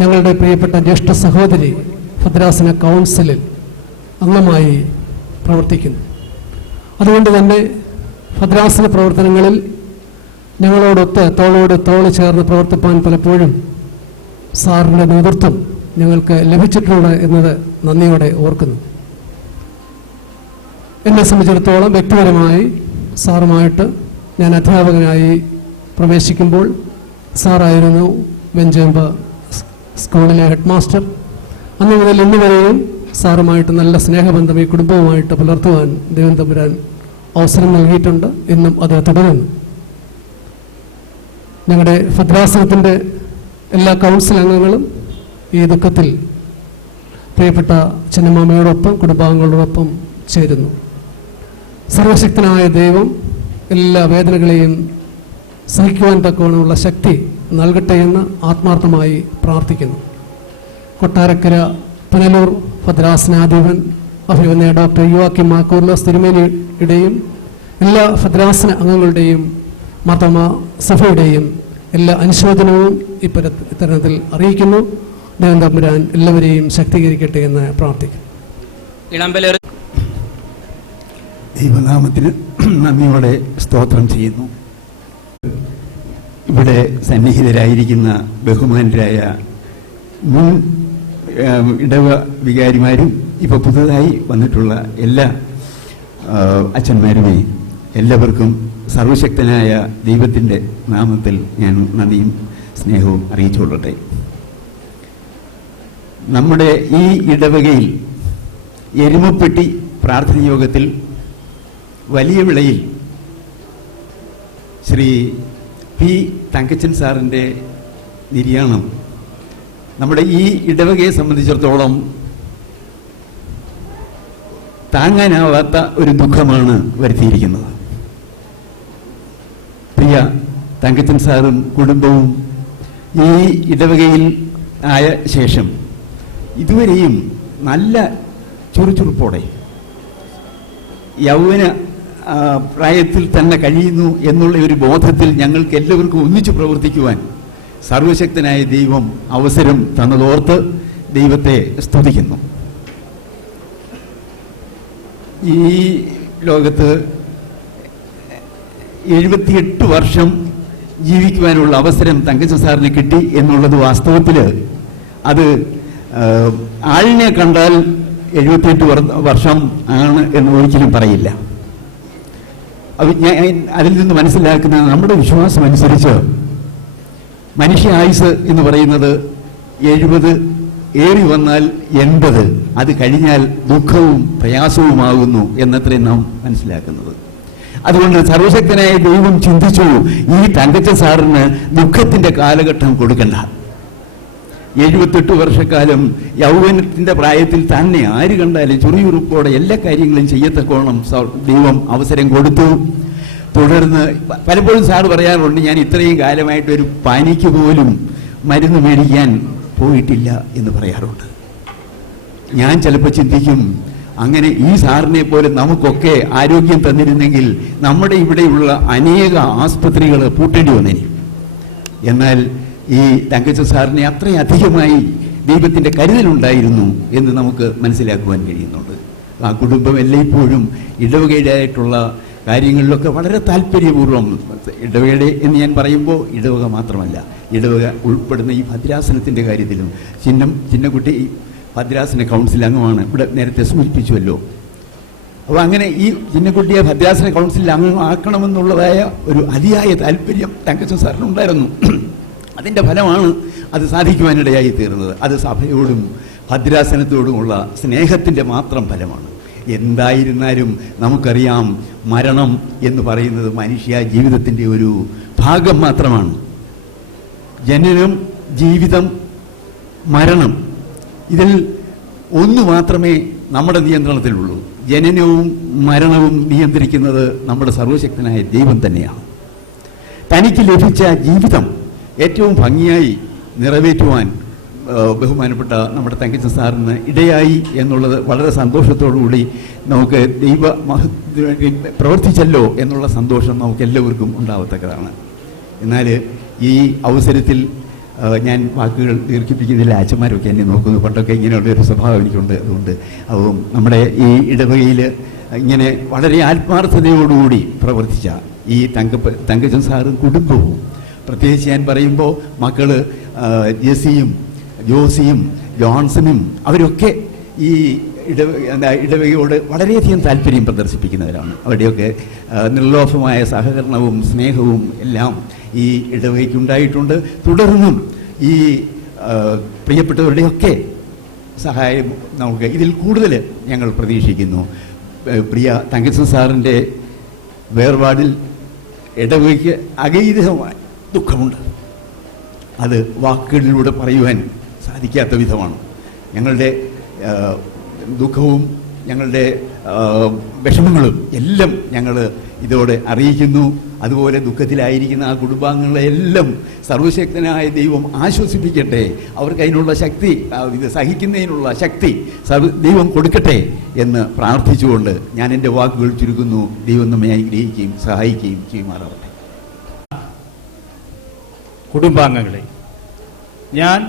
ഞങ്ങളുടെ പ്രിയപ്പെട്ട ജ്യേഷ്ഠ സഹോദരി ഭദ്രാസന കൗൺസിലിൽ അംഗമായി പ്രവർത്തിക്കുന്നു. അതുകൊണ്ട് തന്നെ ഭദ്രാസന പ്രവർത്തനങ്ങളിൽ ഞങ്ങളോടൊത്ത് തോളോട് തോള് ചേർന്ന് പ്രവർത്തിപ്പാൻ പലപ്പോഴും സാറിൻ്റെ നേതൃത്വം ഞങ്ങൾക്ക് ലഭിച്ചിട്ടുണ്ട് എന്നത് നന്ദിയോടെ ഓർക്കുന്നു. എന്നെ സംബന്ധിച്ചിടത്തോളം വ്യക്തിപരമായി സാറുമായിട്ട് ഞാൻ അധ്യാപകനായി പ്രവേശിക്കുമ്പോൾ സാറായിരുന്നു വെഞ്ചേമ്പ് സ്കൂളിലെ ഹെഡ് മാസ്റ്റർ. അന്ന് മുതൽ ഇന്ന് വരെയും സാറുമായിട്ട് നല്ല സ്നേഹബന്ധം ഈ കുടുംബവുമായിട്ട് പുലർത്തുവാൻ ദൈവം തമ്പുരാൻ അവസരം നൽകിയിട്ടുണ്ട്. ഇന്നും അത് തുടരുന്നു. ഞങ്ങളുടെ ഭദ്രാസനത്തിൻ്റെ എല്ലാ കൗൺസിൽ അംഗങ്ങളും ഈ ദുഃഖത്തിൽ പ്രിയപ്പെട്ട ചിന്നമാമയോടൊപ്പം കുടുംബാംഗങ്ങളോടൊപ്പം ചേരുന്നു. സർവശക്തനായ ദൈവം എല്ലാ വേദനകളെയും സഹിക്കുവാൻ തക്കവണ്ണമുള്ള ശക്തി നൽകട്ടെ എന്ന് ആത്മാർത്ഥമായി പ്രാർത്ഥിക്കുന്നു. കൊട്ടാരക്കര പനലൂർ ഭദ്രാസനാധിപൻ അഭിവന്യ ഡോക്ടർ യുവാക്കിം മാക്കൂർലോസ് തിരുമേനിയുടെയും എല്ലാ ഭദ്രാസന അംഗങ്ങളുടെയും മാർത്തോമാ സഭയുടെയും എല്ലാ അനുശോചനവും ഇത്തരത്തിൽ അറിയിക്കുന്നു. ദൈവം തമ്പുരാൻ എല്ലാവരെയും ശക്തീകരിക്കട്ടെ എന്ന് പ്രാർത്ഥിക്കുന്നു. ദൈവനാമത്തിന് നന്ദിയോടെ സ്തോത്രം ചെയ്യുന്നു. ഇവിടെ സന്നിഹിതരായിരിക്കുന്ന ബഹുമാനരായ മുൻ ഇടവ വികാരിമാരും ഇപ്പോൾ പുതുതായി വന്നിട്ടുള്ള എല്ലാ അച്ഛന്മാരുമേ, എല്ലാവർക്കും സർവശക്തനായ ദൈവത്തിൻ്റെ നാമത്തിൽ ഞാൻ നന്ദിയും സ്നേഹവും അറിയിച്ചുകൊള്ളട്ടെ. നമ്മുടെ ഈ ഇടവകയിൽ എരുമപ്പെട്ടി പ്രാർത്ഥന യോഗത്തിൽ വലിയ വിളയിൽ ശ്രീ പി തങ്കച്ചൻ സാറിൻ്റെ നിര്യാണം നമ്മുടെ ഈ ഇടവകയെ സംബന്ധിച്ചിടത്തോളം താങ്ങാനാവാത്ത ഒരു ദുഃഖമാണ് വരുത്തിയിരിക്കുന്നത്. പ്രിയ തങ്കച്ചൻ സാറും കുടുംബവും ഈ ഇടവകയിൽ ആയ ശേഷം ഇതുവരെയും നല്ല ചുറുചുറുപ്പോടെ യൗവന പ്രായത്തിൽ തന്നെ കഴിയുന്നു എന്നുള്ള ഒരു ബോധത്തിൽ ഞങ്ങൾക്ക് എല്ലാവർക്കും ഒന്നിച്ചു പ്രവർത്തിക്കുവാൻ സർവശക്തനായ ദൈവം അവസരം തന്നതോർത്ത് ദൈവത്തെ സ്തുതിക്കുന്നു. ഈ ലോകത്ത് 78 വർഷം ജീവിക്കുവാനുള്ള അവസരം തങ്കച്ചൻ സാറിന് കിട്ടി എന്നുള്ളത് വാസ്തവത്തിൽ അത് ആളിനെ കണ്ടാൽ 78 വർഷം ആണ് എന്ന് ഒരിക്കലും പറയില്ല. അതിൽ നിന്ന് മനസ്സിലാക്കുന്ന നമ്മുടെ വിശ്വാസം അനുസരിച്ച് മനുഷ്യ ആയുസ് എന്ന് പറയുന്നത് 70, ഏറി വന്നാൽ 80, അത് കഴിഞ്ഞാൽ ദുഃഖവും പ്രയാസവുമാകുന്നു എന്നത്രയും നാം മനസ്സിലാക്കുന്നത്. അതുകൊണ്ട് സർവശക്തനായ ദൈവം ചിന്തിച്ചു, ഈ തങ്കച്ചൻ സാറിന് ദുഃഖത്തിന്റെ കാലഘട്ടം കൊടുക്കണ്ട. 78 വർഷക്കാലം യൗവനത്തിന്റെ പ്രായത്തിൽ തന്നെ ആര് കണ്ടാലും ചുറിയുറുപ്പോടെ എല്ലാ കാര്യങ്ങളും ചെയ്യത്തക്കോണം ദൈവം അവസരം കൊടുത്തു. തുടർന്ന് പലപ്പോഴും സാറ് പറയാറുണ്ട്, ഞാൻ ഇത്രയും കാലമായിട്ട് ഒരു പനിക്ക് പോലും മരുന്ന് മേടിക്കാൻ പോയിട്ടില്ല എന്ന് പറയാറുണ്ട്. ഞാൻ ചിലപ്പോൾ ചിന്തിക്കും, അങ്ങനെ ഈ സാറിനെ പോലെ നമുക്കൊക്കെ ആരോഗ്യം തന്നിരുന്നെങ്കിൽ നമ്മുടെ ഇവിടെയുള്ള അനേക ആസ്പത്രികൾ പൂട്ടേണ്ടി വന്നേനെ. എന്നാൽ ഈ തങ്കച്ചൻ സാറിനെ അത്രയധികമായി ദൈവത്തിൻ്റെ കരുതലുണ്ടായിരുന്നു എന്ന് നമുക്ക് മനസ്സിലാക്കുവാൻ കഴിയുന്നുണ്ട്. ആ കുടുംബം എല്ലായ്പ്പോഴും ഇടവകയുടേതായിട്ടുള്ള കാര്യങ്ങളിലൊക്കെ വളരെ താല്പര്യപൂർവ്വം, ഇടവകയുടെ എന്ന് ഞാൻ പറയുമ്പോൾ ഇടവക മാത്രമല്ല, ഇടവക ഉൾപ്പെടുന്ന ഈ ഭദ്രാസനത്തിൻ്റെ കാര്യത്തിലും ചിന്നക്കുട്ടി ഭദ്രാസന കൗൺസിൽ അംഗമാണ്, ഇവിടെ നേരത്തെ സൂചിപ്പിച്ചുവല്ലോ. അപ്പോൾ അങ്ങനെ ഈ ചിന്നക്കുട്ടിയെ ഭദ്രാസന കൗൺസിൽ അംഗമാക്കണമെന്നുള്ളതായ ഒരു അതിയായ താല്പര്യം തങ്കച്ചൻ സാറിനുണ്ടായിരുന്നു. അതിൻ്റെ ഫലമാണ് അത് സാധിക്കുവാനിടയായി തീർന്നത്. അത് സഭയോടും ഭദ്രാസനത്തോടുമുള്ള സ്നേഹത്തിൻ്റെ മാത്രം ഫലമാണ്. എന്തായിരുന്നാലും നമുക്കറിയാം, മരണം എന്ന് പറയുന്നത് മനുഷ്യ ജീവിതത്തിൻ്റെ ഒരു ഭാഗം മാത്രമാണ്. ജനനം, ജീവിതം, മരണം, ഇതിൽ ഒന്ന് മാത്രമേ നമ്മുടെ നിയന്ത്രണത്തിലുള്ളൂ. ജനനവും മരണവും നിയന്ത്രിക്കുന്നത് നമ്മുടെ സർവശക്തനായ ദൈവം തന്നെയാണ്. തനിക്ക് ലഭിച്ച ജീവിതം ഏറ്റവും ഭംഗിയായി നിറവേറ്റുവാൻ ബഹുമാനപ്പെട്ട നമ്മുടെ തങ്കച്ചൻ സാറിന് ഇടയായി എന്നുള്ളത് വളരെ സന്തോഷത്തോടുകൂടി നമുക്ക് ദൈവ പ്രവർത്തിച്ചല്ലോ എന്നുള്ള സന്തോഷം നമുക്ക് എല്ലാവർക്കും ഉണ്ടാവത്തക്കതാണ്. എന്നാൽ ഈ അവസരത്തിൽ ഞാൻ വാക്കുകൾ ദീർഘിപ്പിക്കുന്നില്ല. അച്ഛന്മാരൊക്കെ എന്നെ നോക്കുന്നു. പണ്ടൊക്കെ ഇങ്ങനെയുള്ള ഒരു സ്വഭാവം എനിക്കുണ്ട്. അതുകൊണ്ട് അപ്പം നമ്മുടെ ഈ ഇടവകയിൽ ഇങ്ങനെ വളരെ ആത്മാർത്ഥതയോടുകൂടി പ്രവർത്തിച്ച ഈ തങ്കച്ചൻ സാറും കുടുംബവും, പ്രത്യേകിച്ച് ഞാൻ പറയുമ്പോൾ മക്കൾ ജെസിയും ജോസിയും ജോൺസണും അവരൊക്കെ ഈ ഇടവകയോട് വളരെയധികം താല്പര്യം പ്രദർശിപ്പിക്കുന്നവരാണ്. അവരുടെയൊക്കെ നിർലോഭമായ സഹകരണവും സ്നേഹവും എല്ലാം ഈ ഇടവകയ്ക്കുണ്ടായിട്ടുണ്ട്. തുടർന്നും ഈ പ്രിയപ്പെട്ടവരുടെയൊക്കെ സഹായം നമുക്ക് ഇതിൽ കൂടുതൽ ഞങ്ങൾ പ്രതീക്ഷിക്കുന്നു. പ്രിയ തങ്കച്ചൻ സാറിൻ്റെ വേർപാടിൽ ഇടവകയ്ക്ക് അഗൈതമായ ദുഃഖമുണ്ട്. അത് വാക്കുകളിലൂടെ പറയുവാൻ സാധിക്കാത്ത വിധമാണ്. ഞങ്ങളുടെ ദുഃഖവും ഞങ്ങളുടെ വിഷമങ്ങളും എല്ലാം ഞങ്ങൾ ഇതോടെ അറിയിക്കുന്നു. അതുപോലെ ദുഃഖത്തിലായിരിക്കുന്ന ആ കുടുംബാംഗങ്ങളെല്ലാം സർവശക്തനായ ദൈവം ആശ്വസിപ്പിക്കട്ടെ. അവർക്ക് അതിനുള്ള ശക്തി, ഇത് സഹിക്കുന്നതിനുള്ള ശക്തി ദൈവം കൊടുക്കട്ടെ എന്ന് പ്രാർത്ഥിച്ചുകൊണ്ട് ഞാൻ എൻ്റെ വാക്കുകൾ ചുരുക്കുന്നു. ദൈവം നമ്മെ അനുഗ്രഹിക്കുകയും സഹായിക്കുകയും ചെയ്യുമാറാവട്ടെ. കുടുംബാംഗങ്ങളെ, ഞാൻ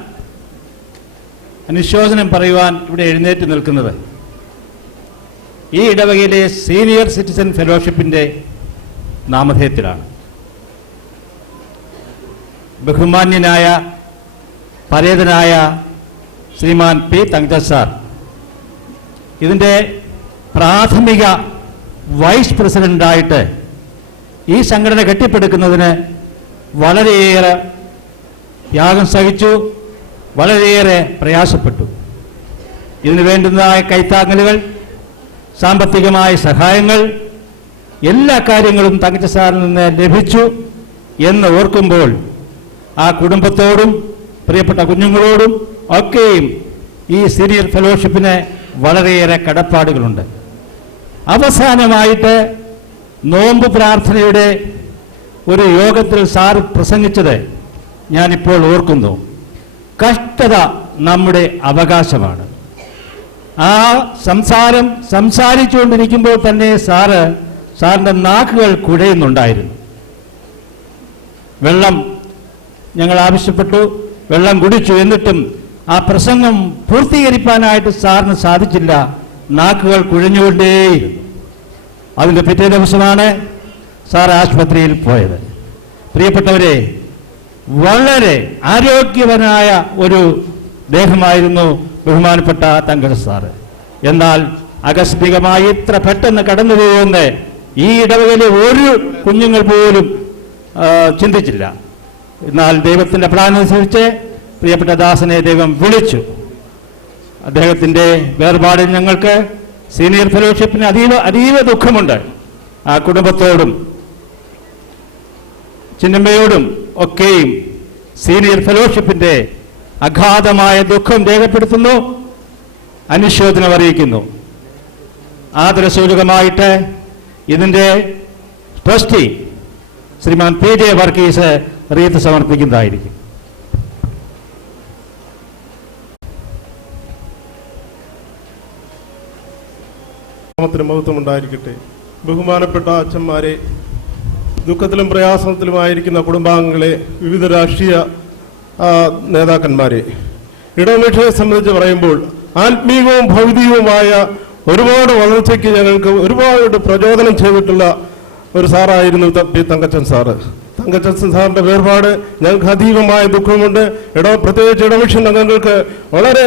അനുശോചനം പറയുവാൻ ഇവിടെ എഴുന്നേറ്റ് നിൽക്കുന്നത് ഈ ഇടവകയിലെ സീനിയർ സിറ്റിസൺ ഫെലോഷിപ്പിൻ്റെ നാമധേയത്തിലാണ്. ബഹുമാന്യനായ പരേതനായ ശ്രീമാൻ പി തങ്കച്ചൻ സാർ ഇതിൻ്റെ പ്രാഥമിക വൈസ് പ്രസിഡൻ്റായിട്ട് ഈ സംഘടന കെട്ടിപ്പടുക്കുന്നതിന് വളരെയേറെ ത്യാഗം സഹിച്ചു, വളരെയേറെ പ്രയാസപ്പെട്ടു. ഇതിനു വേണ്ടുന്നതായ കൈത്താങ്ങലുകൾ, സാമ്പത്തികമായ സഹായങ്ങൾ, എല്ലാ കാര്യങ്ങളും തങ്കച്ചൻ സാറിൽ നിന്ന് ലഭിച്ചു എന്ന് ഓർക്കുമ്പോൾ ആ കുടുംബത്തോടും പ്രിയപ്പെട്ട കുഞ്ഞുങ്ങളോടും ഒക്കെയും ഈ സീനിയർ ഫെലോഷിപ്പിന് വളരെയേറെ കടപ്പാടുകളുണ്ട്. അവസാനമായിട്ട് നോമ്പ് പ്രാർത്ഥനയുടെ ഒരു യോഗത്തിൽ സാർ പ്രസംഗിച്ചത് ഞാനിപ്പോൾ ഓർക്കുന്നു. കഷ്ടത നമ്മുടെ അവകാശമാണ്. ആ സംസാരിച്ചുകൊണ്ടിരിക്കുമ്പോൾ തന്നെ സാറിൻ്റെ നാക്കുകൾ കുഴയുന്നുണ്ടായിരുന്നു. വെള്ളം ഞങ്ങൾ ആവശ്യപ്പെട്ടു, വെള്ളം കുടിച്ചു. എന്നിട്ടും ആ പ്രസംഗം പൂർത്തീകരിക്കാനായിട്ട് സാറിന് സാധിച്ചില്ല. നാക്കുകൾ കുഴഞ്ഞുകൊണ്ടേയിരുന്നു. അതിൻ്റെ പിറ്റേ ദിവസമാണ് സാർ ആശുപത്രിയിൽ പോയത്. പ്രിയപ്പെട്ടവരെ, വളരെ ആരോഗ്യവനായ ഒരു ദേഹമായിരുന്നു ബഹുമാനപ്പെട്ട തങ്കച്ചൻ സാറ്. എന്നാൽ ആകസ്മികമായി ഇത്ര പെട്ടെന്ന് കടന്നു പോകുമെന്ന് ഈ ഇടവകയിലെ ഒരു കുഞ്ഞുങ്ങൾ പോലും ചിന്തിച്ചില്ല. എന്നാൽ ദൈവത്തിൻ്റെ പ്ലാനനുസരിച്ച് പ്രിയപ്പെട്ട ദാസനെ ദൈവം വിളിച്ചു. അദ്ദേഹത്തിൻ്റെ വേർപാടിൽ ഞങ്ങൾക്ക് സീനിയർ ഫെലോഷിപ്പിന് അതീവ ദുഃഖമുണ്ട്. ആ കുടുംബത്തോടും ചിന്നമ്മയോടും ഒക്കെയും സീനിയർ ഫെലോഷിപ്പിൻ്റെ അഗാധമായ ദുഃഖം രേഖപ്പെടുത്തുന്നു, അനുശോചനം അറിയിക്കുന്നു. ആദരസൂചകമായിട്ട് ഇതിൻ്റെ ട്രസ്റ്റി ശ്രീമാൻ PJ വർഗീസ് റീത്ത് സമർപ്പിക്കുന്നതായിരിക്കും. മഹത്വമുണ്ടായിരിക്കട്ടെ. ബഹുമാനപ്പെട്ട അച്ഛന്മാരെ, ദുഃഖത്തിലും പ്രയാസത്തിലുമായിരിക്കുന്ന കുടുംബാംഗങ്ങളെ, വിവിധ രാഷ്ട്രീയ നേതാക്കന്മാരെ, ഇടവകയെ സംബന്ധിച്ച് പറയുമ്പോൾ ആത്മീയവും ഭൗതികവുമായ ഒരുപാട് വളർച്ചയ്ക്ക് ഞങ്ങൾക്ക് ഒരുപാട് പ്രചോദനം ചെയ്തിട്ടുള്ള ഒരു സാറായിരുന്നു പി തങ്കച്ചൻ സാറ്. തങ്കച്ചൻ സാറിൻ്റെ വേർപാട് ഞങ്ങൾക്ക് അതീവമായ ദുഃഖമുണ്ട്. പ്രത്യേകിച്ച് ഇടവമിഷൻ അംഗങ്ങൾക്ക് വളരെ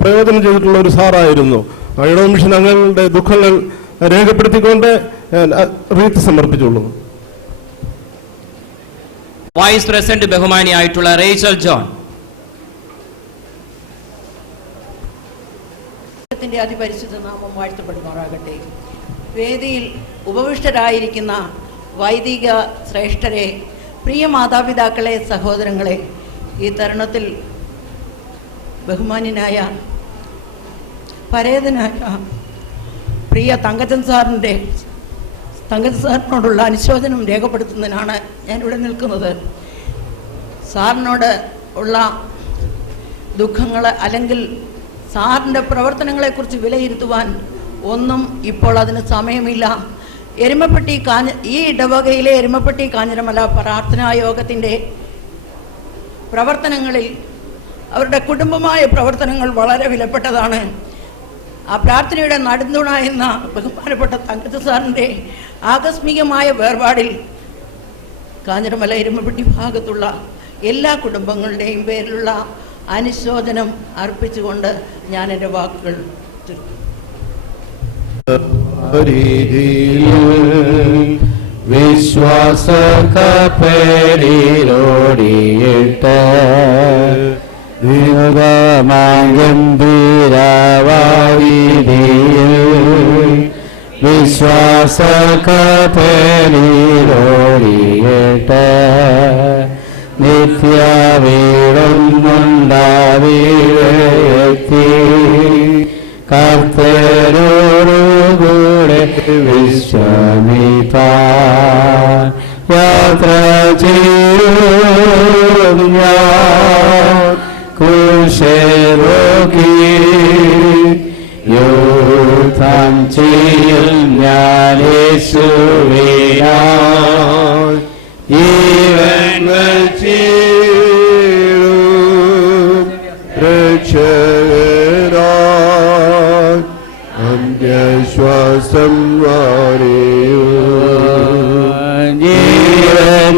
പ്രയോജനം ചെയ്തിട്ടുള്ള ഒരു സാറായിരുന്നു. ആ ഇടവമിഷൻ അംഗങ്ങളുടെ ദുഃഖങ്ങൾ രേഖപ്പെടുത്തിക്കൊണ്ട് റീത്ത് സമർപ്പിച്ചുള്ളൂ. വൈസ് പ്രസിഡന്റ് ബഹുമാനിയായിട്ടുള്ള റേച്ചൽ ജോൺ. അതിപരിശുദ്ധ നാമം വാഴ്ത്തപ്പെടുമാറാകട്ടെ. വേദിയിൽ ഉപവിഷ്ടരായിരിക്കുന്ന വൈദിക ശ്രേഷ്ഠരെ, പ്രിയ മാതാപിതാക്കളെ, സഹോദരങ്ങളെ, ഈ തരുണത്തിൽ ബഹുമാന്യനായ പരേതനായ പ്രിയ തങ്കച്ചൻ സാറിനോടുള്ള അനുശോചനം രേഖപ്പെടുത്തുന്നതിനാണ് ഞാനിവിടെ നിൽക്കുന്നത്. സാറിനോട് ഉള്ള ദുഃഖങ്ങൾ അല്ലെങ്കിൽ സാറിൻ്റെ പ്രവർത്തനങ്ങളെക്കുറിച്ച് വിലയിരുത്തുവാൻ ഒന്നും ഇപ്പോൾ അതിന് സമയമില്ല. ഈ ഇടവകയിലെ എരുമപ്പെട്ടി കാഞ്ഞിരമല പ്രാർത്ഥനാ യോഗത്തിൻ്റെ പ്രവർത്തനങ്ങളിൽ അവരുടെ കുടുംബമായ പ്രവർത്തനങ്ങൾ വളരെ വിലപ്പെട്ടതാണ്. ആ പ്രാർത്ഥനയുടെ നടുന്തുണ എന്ന ബഹുമാനപ്പെട്ട തങ്കച്ചൻ സാറിൻ്റെ ആകസ്മികമായ വേർപാടിൽ കാഞ്ഞിരമല എരുമപ്പെട്ടി ഭാഗത്തുള്ള എല്ലാ കുടുംബങ്ങളുടെയും പേരിലുള്ള അനുശോചനം അർപ്പിച്ചുകൊണ്ട് ഞാൻ എൻ്റെ വാക്കുകൾ വിശ്വാസ കപ്പലിലോടിയിട്ട് ഗംഭീരവാവിധിയിൽ വിശ്വാസ കപ്പലിലോടിയിട്ട് നിത്യ വീടുന്നുണ്ടാവിടെത്തി കർത്തരോടുകൂടെ വിശ്രമിപ്പാൻ യാത്ര ചെയ്യും ഞാൻ കുശേരോക്കി യുദ്ധം ചെയ്യും ഞാൻ യേശുവിനാൽ ഈവൻ രക്ഷകനായി അന്ത്യശ്വാസം വാരിയൂ ജീവൻ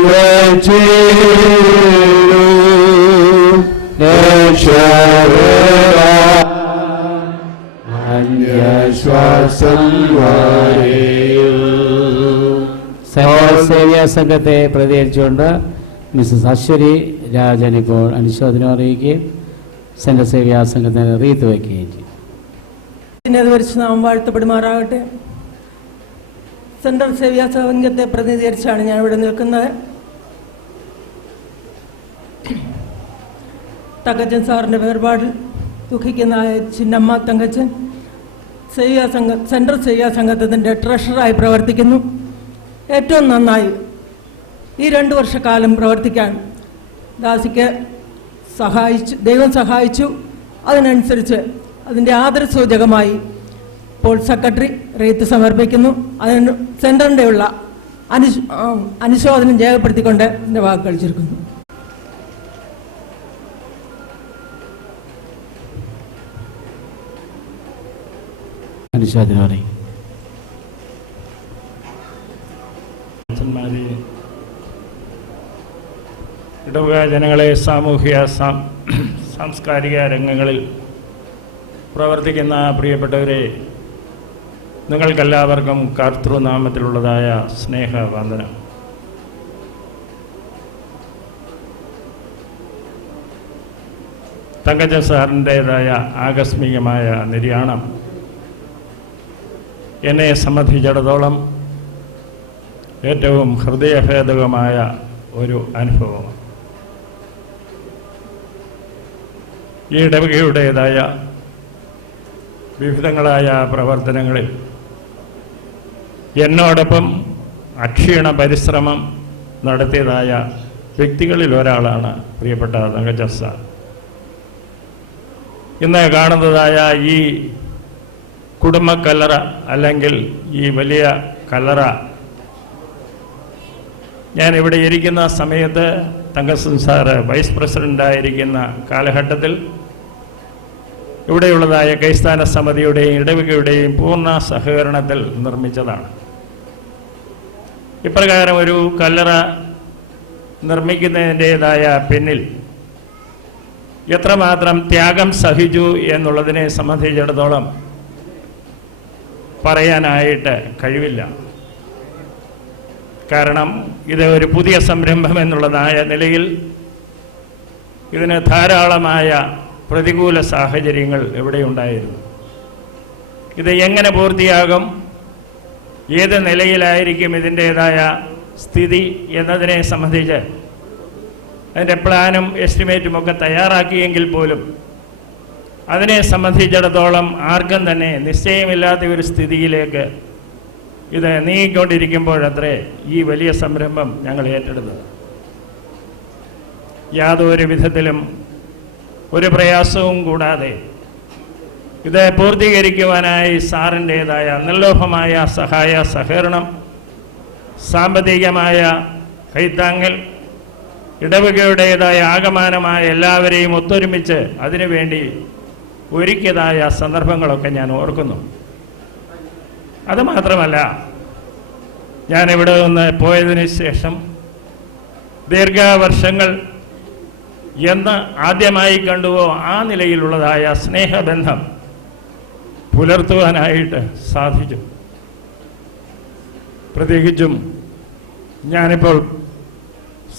അന്ത്യശ്വാസം വാരിയൂ. സേവ്യ സംഘത്തെ പ്രതികരിച്ചുകൊണ്ട് മിസ്സസ് അശ്വരി രാജൻ ഇപ്പോൾ അനുശോചനം അറിയിക്കുകയും സെൻട്രൽ സേവ്യ സംഘത്തിന് റീത്ത് വയ്ക്കുകയും ചെയ്യും. നാം വാഴ്ത്തപ്പെടുമാറാകട്ടെ. സെൻട്രൽ സേവ്യ സംഘത്തെ പ്രതിനിധീകരിച്ചാണ് ഞാൻ ഇവിടെ നിൽക്കുന്നത്. തങ്കച്ചൻ സാറിൻ്റെ വേർപാടിൽ ദുഃഖിക്കുന്ന ചിന്നമ്മ തങ്കച്ചൻ സെൻട്രൽ സേവ്യ സംഘത്തിൻ്റെ ട്രഷററായി പ്രവർത്തിക്കുന്നു. ഏറ്റവും നന്നായി ഈ 2 വർഷക്കാലം പ്രവർത്തിക്കാൻ ദാസിക്ക് ദൈവം സഹായിച്ചു. അതിനനുസരിച്ച് അതിൻ്റെ ആദരസൂചകമായി ഇപ്പോൾ സെക്രട്ടറി റീത്ത് സമർപ്പിക്കുന്നു. അതിന് സെൻറ്ററിൻ്റെ ഉള്ള അനുശോചനം രേഖപ്പെടുത്തിക്കൊണ്ട് എൻ്റെ വാക്കുകൾ ചുരുക്കുന്നു. അനുശോചനം അറിയിക്കും. ഇടവക ജനങ്ങളെ സാമൂഹിക സാംസ്കാരിക രംഗങ്ങളിൽ പ്രവർത്തിക്കുന്ന പ്രിയപ്പെട്ടവരെ, നിങ്ങൾക്കെല്ലാവർക്കും കർത്തൃനാമത്തിലുള്ളതായ സ്നേഹവന്ദനം. തങ്കച്ചൻ സാറിൻ്റേതായ ആകസ്മികമായ നിര്യാണം എന്നെ സംബന്ധിച്ചിടത്തോളം ഏറ്റവും ഹൃദയഭേദകമായ ഒരു അനുഭവമാണ്. ഈ ഇടവകയുടേതായ വിവിധങ്ങളായ പ്രവർത്തനങ്ങളിൽ എന്നോടൊപ്പം അക്ഷീണ പരിശ്രമം നടത്തിയതായ വ്യക്തികളിൽ ഒരാളാണ് പ്രിയപ്പെട്ട തങ്കച്ചൻ സാർ. ഇന്ന് കാണുന്നതായ ഈ കുടുംബക്കല്ലറ അല്ലെങ്കിൽ ഈ വലിയ കല്ലറ ഞാൻ ഇവിടെ ഇരിക്കുന്ന സമയത്ത് തങ്കച്ചൻ സാറ് വൈസ് പ്രസിഡൻ്റായിരിക്കുന്ന കാലഘട്ടത്തിൽ ഇവിടെയുള്ളതായ കൈസ്ഥാന സമിതിയുടെയും ഇടവകയുടെയും പൂർണ്ണ സഹകരണത്തിൽ നിർമ്മിച്ചതാണ്. ഇപ്രകാരം ഒരു കല്ലറ നിർമ്മിക്കുന്നതിൻ്റേതായ പിന്നിൽ എത്രമാത്രം ത്യാഗം സഹിച്ചു എന്നുള്ളതിനെ സംബന്ധിച്ചിടത്തോളം പറയാനായിട്ട് കഴിവില്ല. കാരണം ഇത് ഒരു പുതിയ സംരംഭം എന്നുള്ളതായ നിലയിൽ ഇതിന് ധാരാളമായ പ്രതികൂല സാഹചര്യങ്ങൾ ഇവിടെയുണ്ടായിരുന്നു. ഇത് എങ്ങനെ പൂർത്തിയാകും, ഏത് നിലയിലായിരിക്കും ഇതിൻ്റേതായ സ്ഥിതി എന്നതിനെ സംബന്ധിച്ച് അതിൻ്റെ പ്ലാനും എസ്റ്റിമേറ്റും ഒക്കെ തയ്യാറാക്കിയെങ്കിൽ പോലും അതിനെ സംബന്ധിച്ചിടത്തോളം ആർക്കും തന്നെ നിശ്ചയമില്ലാത്ത ഒരു സ്ഥിതിയിലേക്ക് ഇത് നീങ്ങിക്കൊണ്ടിരിക്കുമ്പോഴത്രേ ഈ വലിയ സംരംഭം ഞങ്ങൾ ഏറ്റെടുത്തത്. യാതൊരു വിധത്തിലും ഒരു പ്രയാസവും കൂടാതെ ഇത് പൂർത്തീകരിക്കുവാനായി സാറിൻ്റേതായ നിർലോഭമായ സഹായ സഹകരണം, സാമ്പത്തികമായ കൈത്താങ്ങൽ, ഇടവകയുടേതായ ആകമാനമായ എല്ലാവരെയും ഒത്തൊരുമിച്ച് അതിനുവേണ്ടി ഒരുക്കിയതായ സന്ദർഭങ്ങളൊക്കെ ഞാൻ ഓർക്കുന്നു. അതുമാത്രമല്ല, ഞാനിവിടെ നിന്ന് പോയതിന് ശേഷം ദീർഘവർഷങ്ങൾ എന്ന് ആദ്യമായി കണ്ടുവോ ആ നിലയിലുള്ളതായ സ്നേഹബന്ധം പുലർത്തുവാനായിട്ട് സാധിച്ചു. പ്രത്യേകിച്ചും ഞാനിപ്പോൾ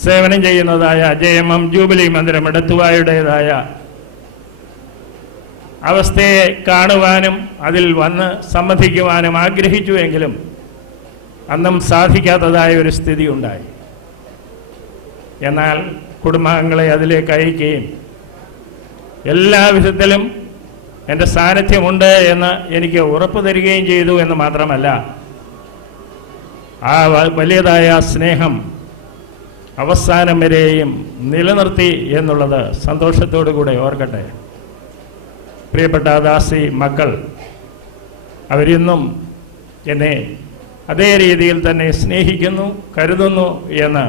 സേവനം ചെയ്യുന്നതായ JMM ജൂബിലി മന്ദിരം എടത്തുവായുടേതായ അവസ്ഥയെ കാണുവാനും അതിൽ വന്ന് സംബന്ധിക്കുവാനും ആഗ്രഹിച്ചുവെങ്കിലും അന്നും സാധിക്കാത്തതായ ഒരു സ്ഥിതി ഉണ്ടായി. എന്നാൽ കുടുംബാംഗങ്ങളെ അതിലേക്ക് അയക്കുകയും എല്ലാ വിധത്തിലും എൻ്റെ സാന്നിധ്യമുണ്ട് എന്ന് എനിക്ക് ഉറപ്പ് തരികയും ചെയ്തു എന്ന് മാത്രമല്ല, ആ വലിയതായ സ്നേഹം അവസാനം വരെയും നിലനിർത്തി എന്നുള്ളത് സന്തോഷത്തോടു കൂടെ ഓർക്കട്ടെ. പ്രിയപ്പെട്ട ദാസി മക്കൾ അവരിന്നും എന്നെ അതേ രീതിയിൽ തന്നെ സ്നേഹിക്കുന്നു, കരുതുന്നു എന്ന്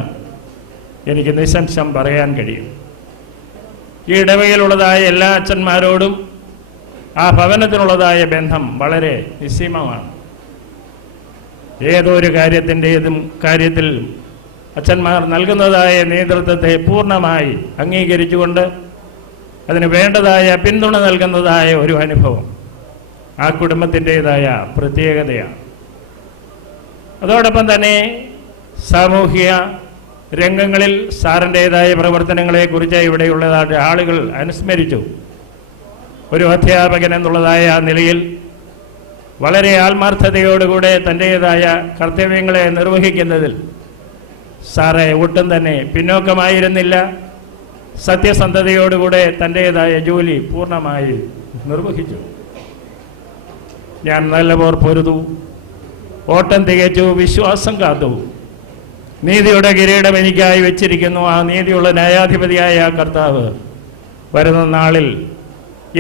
എനിക്ക് നിസ്സംശയം പറയാൻ കഴിയും. ഈ ഇടവകയിലുള്ളതായ എല്ലാ അച്ഛന്മാരോടും ആ ഭവനത്തിനുള്ളതായ ബന്ധം വളരെ നിസ്സീമമാണ്. ഏതൊരു കാര്യത്തിൽ അച്ഛന്മാർ നൽകുന്നതായ നേതൃത്വത്തെ പൂർണ്ണമായി അംഗീകരിച്ചുകൊണ്ട് അതിന് വേണ്ടതായ പിന്തുണ നൽകുന്നതായ ഒരു അനുഭവം ആ കുടുംബത്തിൻ്റെതായ പ്രത്യേകതയാണ്. അതോടൊപ്പം തന്നെ സാമൂഹിക രംഗങ്ങളിൽ സാറിൻ്റേതായ പ്രവർത്തനങ്ങളെക്കുറിച്ച് ഇവിടെയുള്ളതായ ആളുകൾ അനുസ്മരിച്ചു. ഒരു അധ്യാപകൻ എന്നുള്ളതായ നിലയിൽ വളരെ ആത്മാർത്ഥതയോടുകൂടെ തൻ്റേതായ കർത്തവ്യങ്ങളെ നിർവഹിക്കുന്നതിൽ സാറെ ഒട്ടും തന്നെ പിന്നോക്കമായിരുന്നില്ല. സത്യസന്ധതയോടുകൂടെ തൻ്റേതായ ജോലി പൂർണ്ണമായി നിർവഹിച്ചു. ഞാൻ നല്ലപോർ പൊരുതു, ഓട്ടം തികച്ചു, വിശ്വാസം കാത്തു, നീതിയുടെ കിരീടം എനിക്കായി വെച്ചിരിക്കുന്നു. ആ നീതിയുള്ള ന്യായാധിപതിയായ കർത്താവ് വരുന്ന നാളിൽ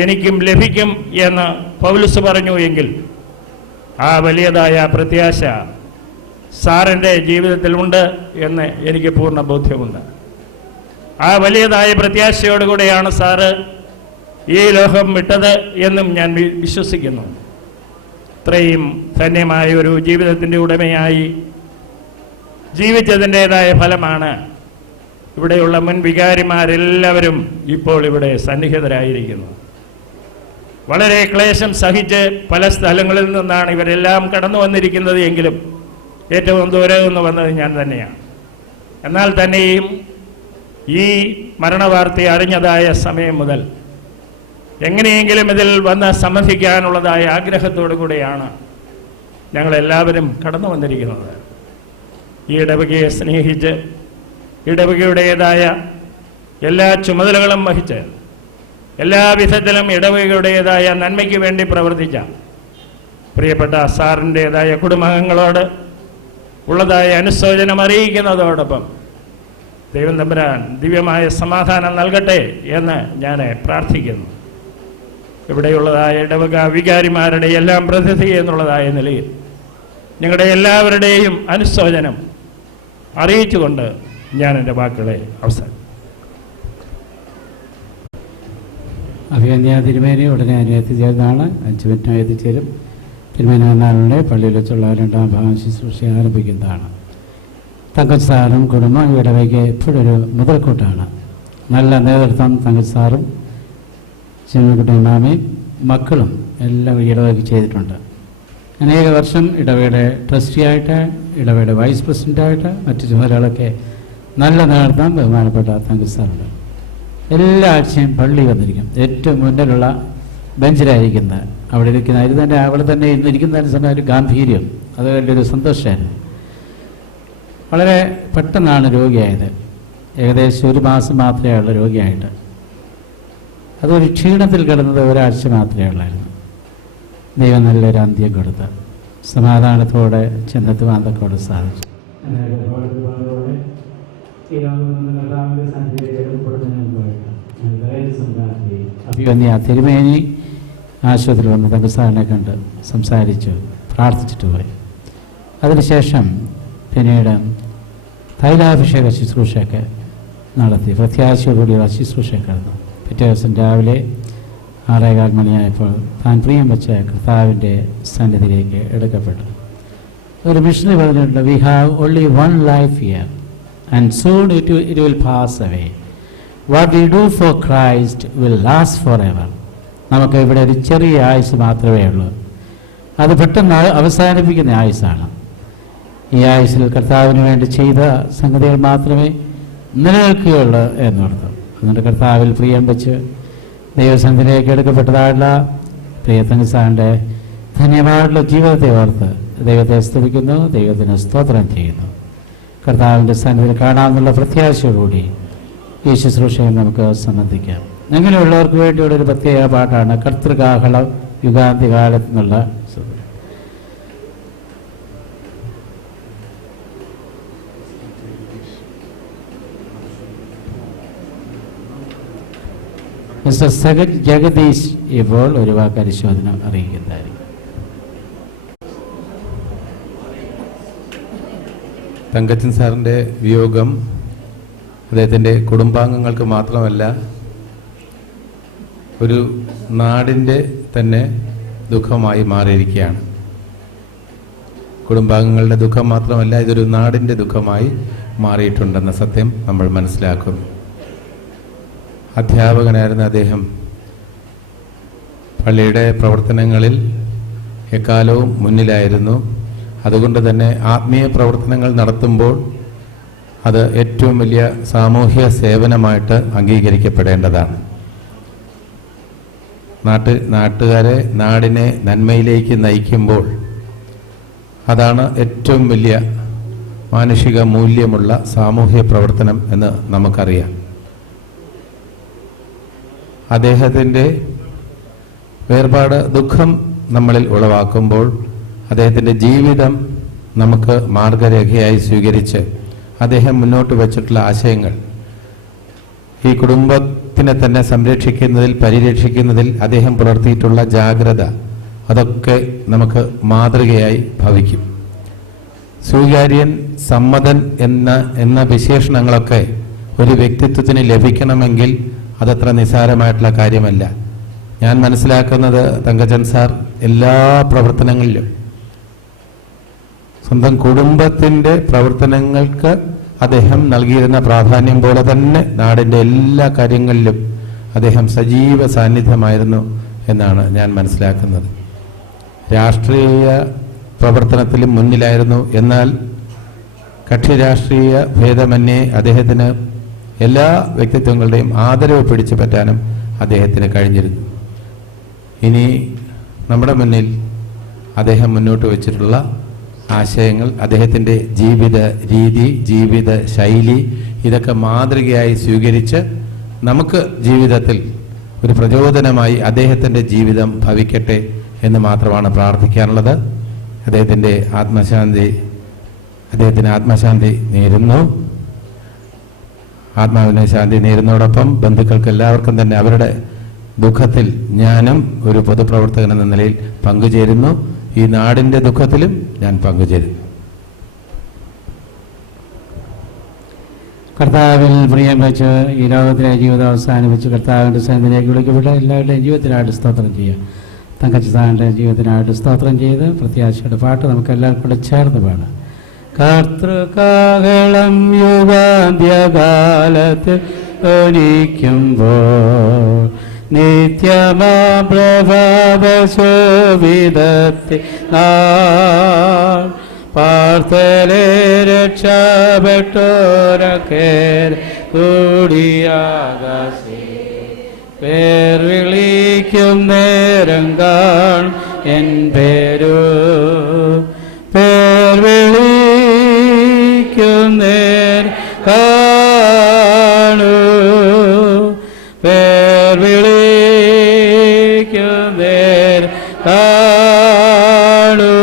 എനിക്കും ലഭിക്കും എന്ന് പൗലോസ് പറഞ്ഞു എങ്കിൽ ആ വലിയതായ പ്രത്യാശ സാറിൻ്റെ ജീവിതത്തിലുണ്ട് എന്ന് എനിക്ക് പൂർണ്ണ ബോധ്യമുണ്ട്. ആ വലിയതായ പ്രത്യാശയോടുകൂടെയാണ് സാറ് ഈ ലോകം വിട്ടത് എന്നും ഞാൻ വിശ്വസിക്കുന്നു. ഇത്രയും ധന്യമായ ഒരു ജീവിതത്തിൻ്റെ ഉടമയായി ജീവിച്ചതിൻ്റേതായ ഫലമാണ് ഇവിടെയുള്ള മുൻ വികാരിമാരെല്ലാവരും ഇപ്പോൾ ഇവിടെ സന്നിഹിതരായിരിക്കുന്നു. വളരെ ക്ലേശം സഹിച്ച് പല സ്ഥലങ്ങളിൽ നിന്നാണ് ഇവരെല്ലാം കടന്നു വന്നിരിക്കുന്നത് എങ്കിലും ഏറ്റവും ദൂരെ നിന്ന് വന്നത് ഞാൻ തന്നെയാണ്. എന്നാൽ തന്നെയും ഈ മരണവാർത്ത അറിഞ്ഞതായ സമയം മുതൽ എങ്ങനെയെങ്കിലും ഇതിൽ വന്ന് സംബന്ധിക്കാനുള്ളതായ ആഗ്രഹത്തോടു കൂടെയാണ് ഞങ്ങളെല്ലാവരും കടന്നു വന്നിരിക്കുന്നത്. ഈ ഇടവകയെ സ്നേഹിച്ച് ഇടവകയുടേതായ എല്ലാ ചുമതലകളും വഹിച്ച് എല്ലാ വിധത്തിലും ഇടവകയുടേതായ നന്മയ്ക്ക് വേണ്ടി പ്രവർത്തിച്ച പ്രിയപ്പെട്ട സാറിൻ്റേതായ കുടുംബാംഗങ്ങളോട് ഉള്ളതായ അനുശോചനം അറിയിക്കുന്നതോടൊപ്പം ദൈവം തമ്പുരാൻ ദിവ്യമായ സമാധാനം നൽകട്ടെ എന്ന് ഞാൻ പ്രാർത്ഥിക്കുന്നു. ഇവിടെയുള്ളതായ ഇടവക വികാരിമാരുടെ എല്ലാം പ്രതിനിധി എന്നുള്ളതായ നിലയിൽ ഞങ്ങളുടെ എല്ലാവരുടെയും അനുശോചനം അറിയിച്ചുകൊണ്ട് ഞാൻ എൻ്റെ വാക്കുകളെ അവസാനം. അഭിനന്ദ തിരുമേനി ഉടനെ എത്തിച്ചേർന്നാണ് 5 മിനിറ്റിനായി എത്തിച്ചേരും. തിരുമേനി വന്നാലുടെ പള്ളിയിൽ വെച്ചുള്ള 2ാം ഭാഗം ശുശ്രൂഷ ആരംഭിക്കുന്നതാണ്. തങ്കച്ച് സാറും കുടുംബം ഇടവയ്ക്ക് എപ്പോഴൊരു മുതൽക്കൂട്ടാണ്. നല്ല നേതൃത്വം തങ്കച്ച് സാറും ചെമ്മക്കുട്ടി മാമയും മക്കളും എല്ലാം ഇടവയ്ക്ക് ചെയ്തിട്ടുണ്ട്. അനേക വർഷം ഇടവയുടെ ട്രസ്റ്റിയായിട്ട്, ഇടവയുടെ വൈസ് പ്രസിഡൻ്റായിട്ട്, മറ്റു ചുമതലകളൊക്കെ നല്ല നേതൃത്വം ബഹുമാനപ്പെട്ട തങ്കച്ച് സാറുണ്ട്. എല്ലാ ആഴ്ചയും പള്ളി വന്നിരിക്കും. ഏറ്റവും മുന്നിലുള്ള ബെഞ്ചിലായിരിക്കുന്നത്. അവിടെ ഇരിക്കുന്ന അവിടെ തന്നെ ഇരിക്കുന്നതിന് സമയം ഒരു ഗാംഭീര്യം, അത് വലിയൊരു സന്തോഷമായിരുന്നു. വളരെ പെട്ടെന്നാണ് രോഗിയായത്. ഏകദേശം 1 മാസം മാത്രമേ ഉള്ളൂ രോഗിയായിട്ട്. അതൊരു ക്ഷീണത്തിൽ കിടന്നത് ഒരാഴ്ച മാത്രമേ ഉള്ളായിരുന്നു. ദൈവം നല്ലൊരു അന്ത്യം കൊടുത്ത് സമാധാനത്തോടെ ചെന്നെത്തുവാൻ തക്കോടെ സാധിച്ചു. അഭിവന്യ തിരുമേനി ആശുപത്രിയിൽ വന്ന് തങ്കസാറിനെ കണ്ട് സംസാരിച്ചു, പ്രാർത്ഥിച്ചിട്ട് പോയി. അതിനുശേഷം പിന്നീട് തൈലാഭിഷേക ശുശ്രൂഷയൊക്കെ നടത്തി. പ്രത്യാശയോടുകൂടിയുള്ള ശുശ്രൂഷയൊക്കെ നടന്നു. പിറ്റേ ദിവസം രാവിലെ 6:15 മണിയായപ്പോൾ താൻ പ്രിയം വെച്ച കർത്താവിൻ്റെ സന്നിധിയിലേക്ക് എടുക്കപ്പെട്ടു. ഒരു മിഷണറി പറഞ്ഞിട്ടുണ്ട്, we have only 1 life here and soon it will pass away. What we do for Christ will last forever. നമുക്ക് ഇവിടെ ഒരു ചെറിയ ആയുസ് മാത്രമേ ഉള്ളൂ. അത് പെട്ടെന്ന് അവസാനിപ്പിക്കുന്ന ആയുസ്സാണ്. ഈ ആയുസ്സിൽ കർത്താവിന് വേണ്ടി ചെയ്ത സംഗതികൾ മാത്രമേ നിലനിൽക്കുകയുള്ളൂ എന്നർത്ഥം. അതുകൊണ്ട് കർത്താവിൽ പ്രിയം വെച്ച് ദൈവസന്നിധിയിലേക്ക് എടുക്കപ്പെട്ടതായുള്ള പ്രിയ തങ്കച്ചാൻ്റെ ധന്യമായിട്ടുള്ള ജീവിതത്തെ ഓർത്ത് ദൈവത്തെ സ്തുതിക്കുന്നു, ദൈവത്തിന് സ്തോത്രം ചെയ്യുന്നു. കർത്താവിൻ്റെ സന്നിധിയിൽ കാണാമെന്നുള്ള പ്രത്യാശയോടുകൂടി ഈ ശുശ്രൂഷയിൽ നമുക്ക് സംബന്ധിക്കാം. അങ്ങനെയുള്ളവർക്ക് വേണ്ടിയുള്ളൊരു പ്രത്യേക പാട്ടാണ് കർത്തൃകാഹളം യുഗാന്തി കാലത്ത് നിന്നുള്ള മിസ്റ്റർ ജഗദീഷ് ഇപ്പോൾ ഒരു വാക്ക് പരിശോധന അറിയിക്കുന്നതായിരിക്കും. തങ്കച്ചൻ സാറിൻ്റെ വിയോഗം അദ്ദേഹത്തിൻ്റെ കുടുംബാംഗങ്ങൾക്ക് മാത്രമല്ല, ഒരു നാടിൻ്റെ തന്നെ ദുഃഖമായി മാറിയിരിക്കുകയാണ്. കുടുംബാംഗങ്ങളുടെ ദുഃഖം മാത്രമല്ല, ഇതൊരു നാടിൻ്റെ ദുഃഖമായി മാറിയിട്ടുണ്ടെന്ന സത്യം നമ്മൾ മനസ്സിലാക്കുന്നു. അധ്യാപകനായിരുന്ന അദ്ദേഹം പള്ളിയുടെ പ്രവർത്തനങ്ങളിൽ എക്കാലവും മുന്നിലായിരുന്നു. അതുകൊണ്ട് തന്നെ ആത്മീയ പ്രവർത്തനങ്ങൾ നടത്തുമ്പോൾ അത് ഏറ്റവും വലിയ സാമൂഹ്യ സേവനമായിട്ട് അംഗീകരിക്കപ്പെടേണ്ടതാണ്. നാട്ടുകാരെ നാടിനെ നന്മയിലേക്ക് നയിക്കുമ്പോൾ അതാണ് ഏറ്റവും വലിയ മാനുഷിക മൂല്യമുള്ള സാമൂഹ്യ പ്രവർത്തനം എന്ന് നമുക്കറിയാം. അദ്ദേഹത്തിൻ്റെ വേർപാട് ദുഃഖം നമ്മളിൽ ഉളവാക്കുമ്പോൾ അദ്ദേഹത്തിൻ്റെ ജീവിതം നമുക്ക് മാർഗരേഖയായി സ്വീകരിച്ച് അദ്ദേഹം മുന്നോട്ട് വച്ചിട്ടുള്ള ആശയങ്ങൾ ഈ കുടുംബത്തിനെ തന്നെ സംരക്ഷിക്കുന്നതിൽ പരിരക്ഷിക്കുന്നതിൽ അദ്ദേഹം പുലർത്തിയിട്ടുള്ള ജാഗ്രത അതൊക്കെ നമുക്ക് മാതൃകയായി ഭവിക്കും. സ്വീകാര്യൻ, സമ്മതൻ എന്ന വിശേഷണങ്ങളൊക്കെ ഒരു വ്യക്തിത്വത്തിന് ലഭിക്കണമെങ്കിൽ അതത്ര നിസ്സാരമായിട്ടുള്ള കാര്യമല്ല. ഞാൻ മനസ്സിലാക്കുന്നത് തങ്കച്ചൻ സാർ എല്ലാ പ്രവർത്തനങ്ങളിലും സ്വന്തം കുടുംബത്തിൻ്റെ പ്രവർത്തനങ്ങൾക്ക് അദ്ദേഹം നൽകിയിരുന്ന പ്രാധാന്യം പോലെ തന്നെ നാടിൻ്റെ എല്ലാ കാര്യങ്ങളിലും അദ്ദേഹം സജീവ സാന്നിധ്യമായിരുന്നു എന്നാണ് ഞാൻ മനസ്സിലാക്കുന്നത്. രാഷ്ട്രീയ പ്രവർത്തനത്തിലും മുന്നിലായിരുന്നു. എന്നാൽ കക്ഷി രാഷ്ട്രീയ ഭേദമന്യേ അദ്ദേഹത്തിന് എല്ലാ വ്യക്തിത്വങ്ങളുടെയും ആദരവ് പിടിച്ചു പറ്റാനും അദ്ദേഹത്തിന് കഴിഞ്ഞിരുന്നു. ഇനി നമ്മുടെ മുന്നിൽ അദ്ദേഹം മുന്നോട്ട് വച്ചിട്ടുള്ള ആശയങ്ങൾ, അദ്ദേഹത്തിൻ്റെ ജീവിത രീതി, ജീവിത ശൈലി, ഇതൊക്കെ മാതൃകയായി സ്വീകരിച്ച് നമുക്ക് ജീവിതത്തിൽ ഒരു പ്രചോദനമായി അദ്ദേഹത്തിൻ്റെ ജീവിതം ഭവിക്കട്ടെ എന്ന് മാത്രമാണ് പ്രാർത്ഥിക്കാനുള്ളത്. അദ്ദേഹത്തിന് ആത്മശാന്തി നേരുന്നു. ആത്മാവിനെ ശാന്തി നേരുന്നതോടൊപ്പം ബന്ധുക്കൾക്ക് എല്ലാവർക്കും തന്നെ അവരുടെ ദുഃഖത്തിൽ ഞാനും ഒരു പൊതുപ്രവർത്തകൻ എന്ന നിലയിൽ പങ്കുചേരുന്നു. ഈ നാടിൻ്റെ ദുഃഖത്തിലും ഞാൻ പങ്കുചേരുന്നു. കർത്താവിൽ പ്രിയം വെച്ച് ഈ ലോകത്തിലെ ജീവിതം അവസാനിപ്പിച്ച് കർത്താവിൻ്റെ സന്നിധിയിലേക്ക് വിളിക്കപ്പെട്ട എല്ലാവരുടെയും ജീവിതത്തിനായിട്ട് സ്തോത്രം ചെയ്യുക. തങ്കച്ചൻ്റെ ജീവിതത്തിനായിട്ട് സ്തോത്രം ചെയ്ത് പ്രത്യാശയുടെ പാട്ട് നമുക്ക് എല്ലാവർക്കും കൂടെ ചേർന്ന് പാടാം. കർത്തൃകാഹളം യുഗാന്ത്യകാലത്ത് ഒലിക്കുമ്പോൾ നിത്യമാ പ്രഭാതശോഭിതത്തെ പാർത്തലെ രക്ഷപ്പെട്ടോരൊക്കെ കൂടിയാകാശേ പേർ വിളിക്കും നേരം കാണും എൻ പേരു പേർ വിളിക്കും നേരം കാണൂ പേർ വിളിക്കും നേരം കാണൂ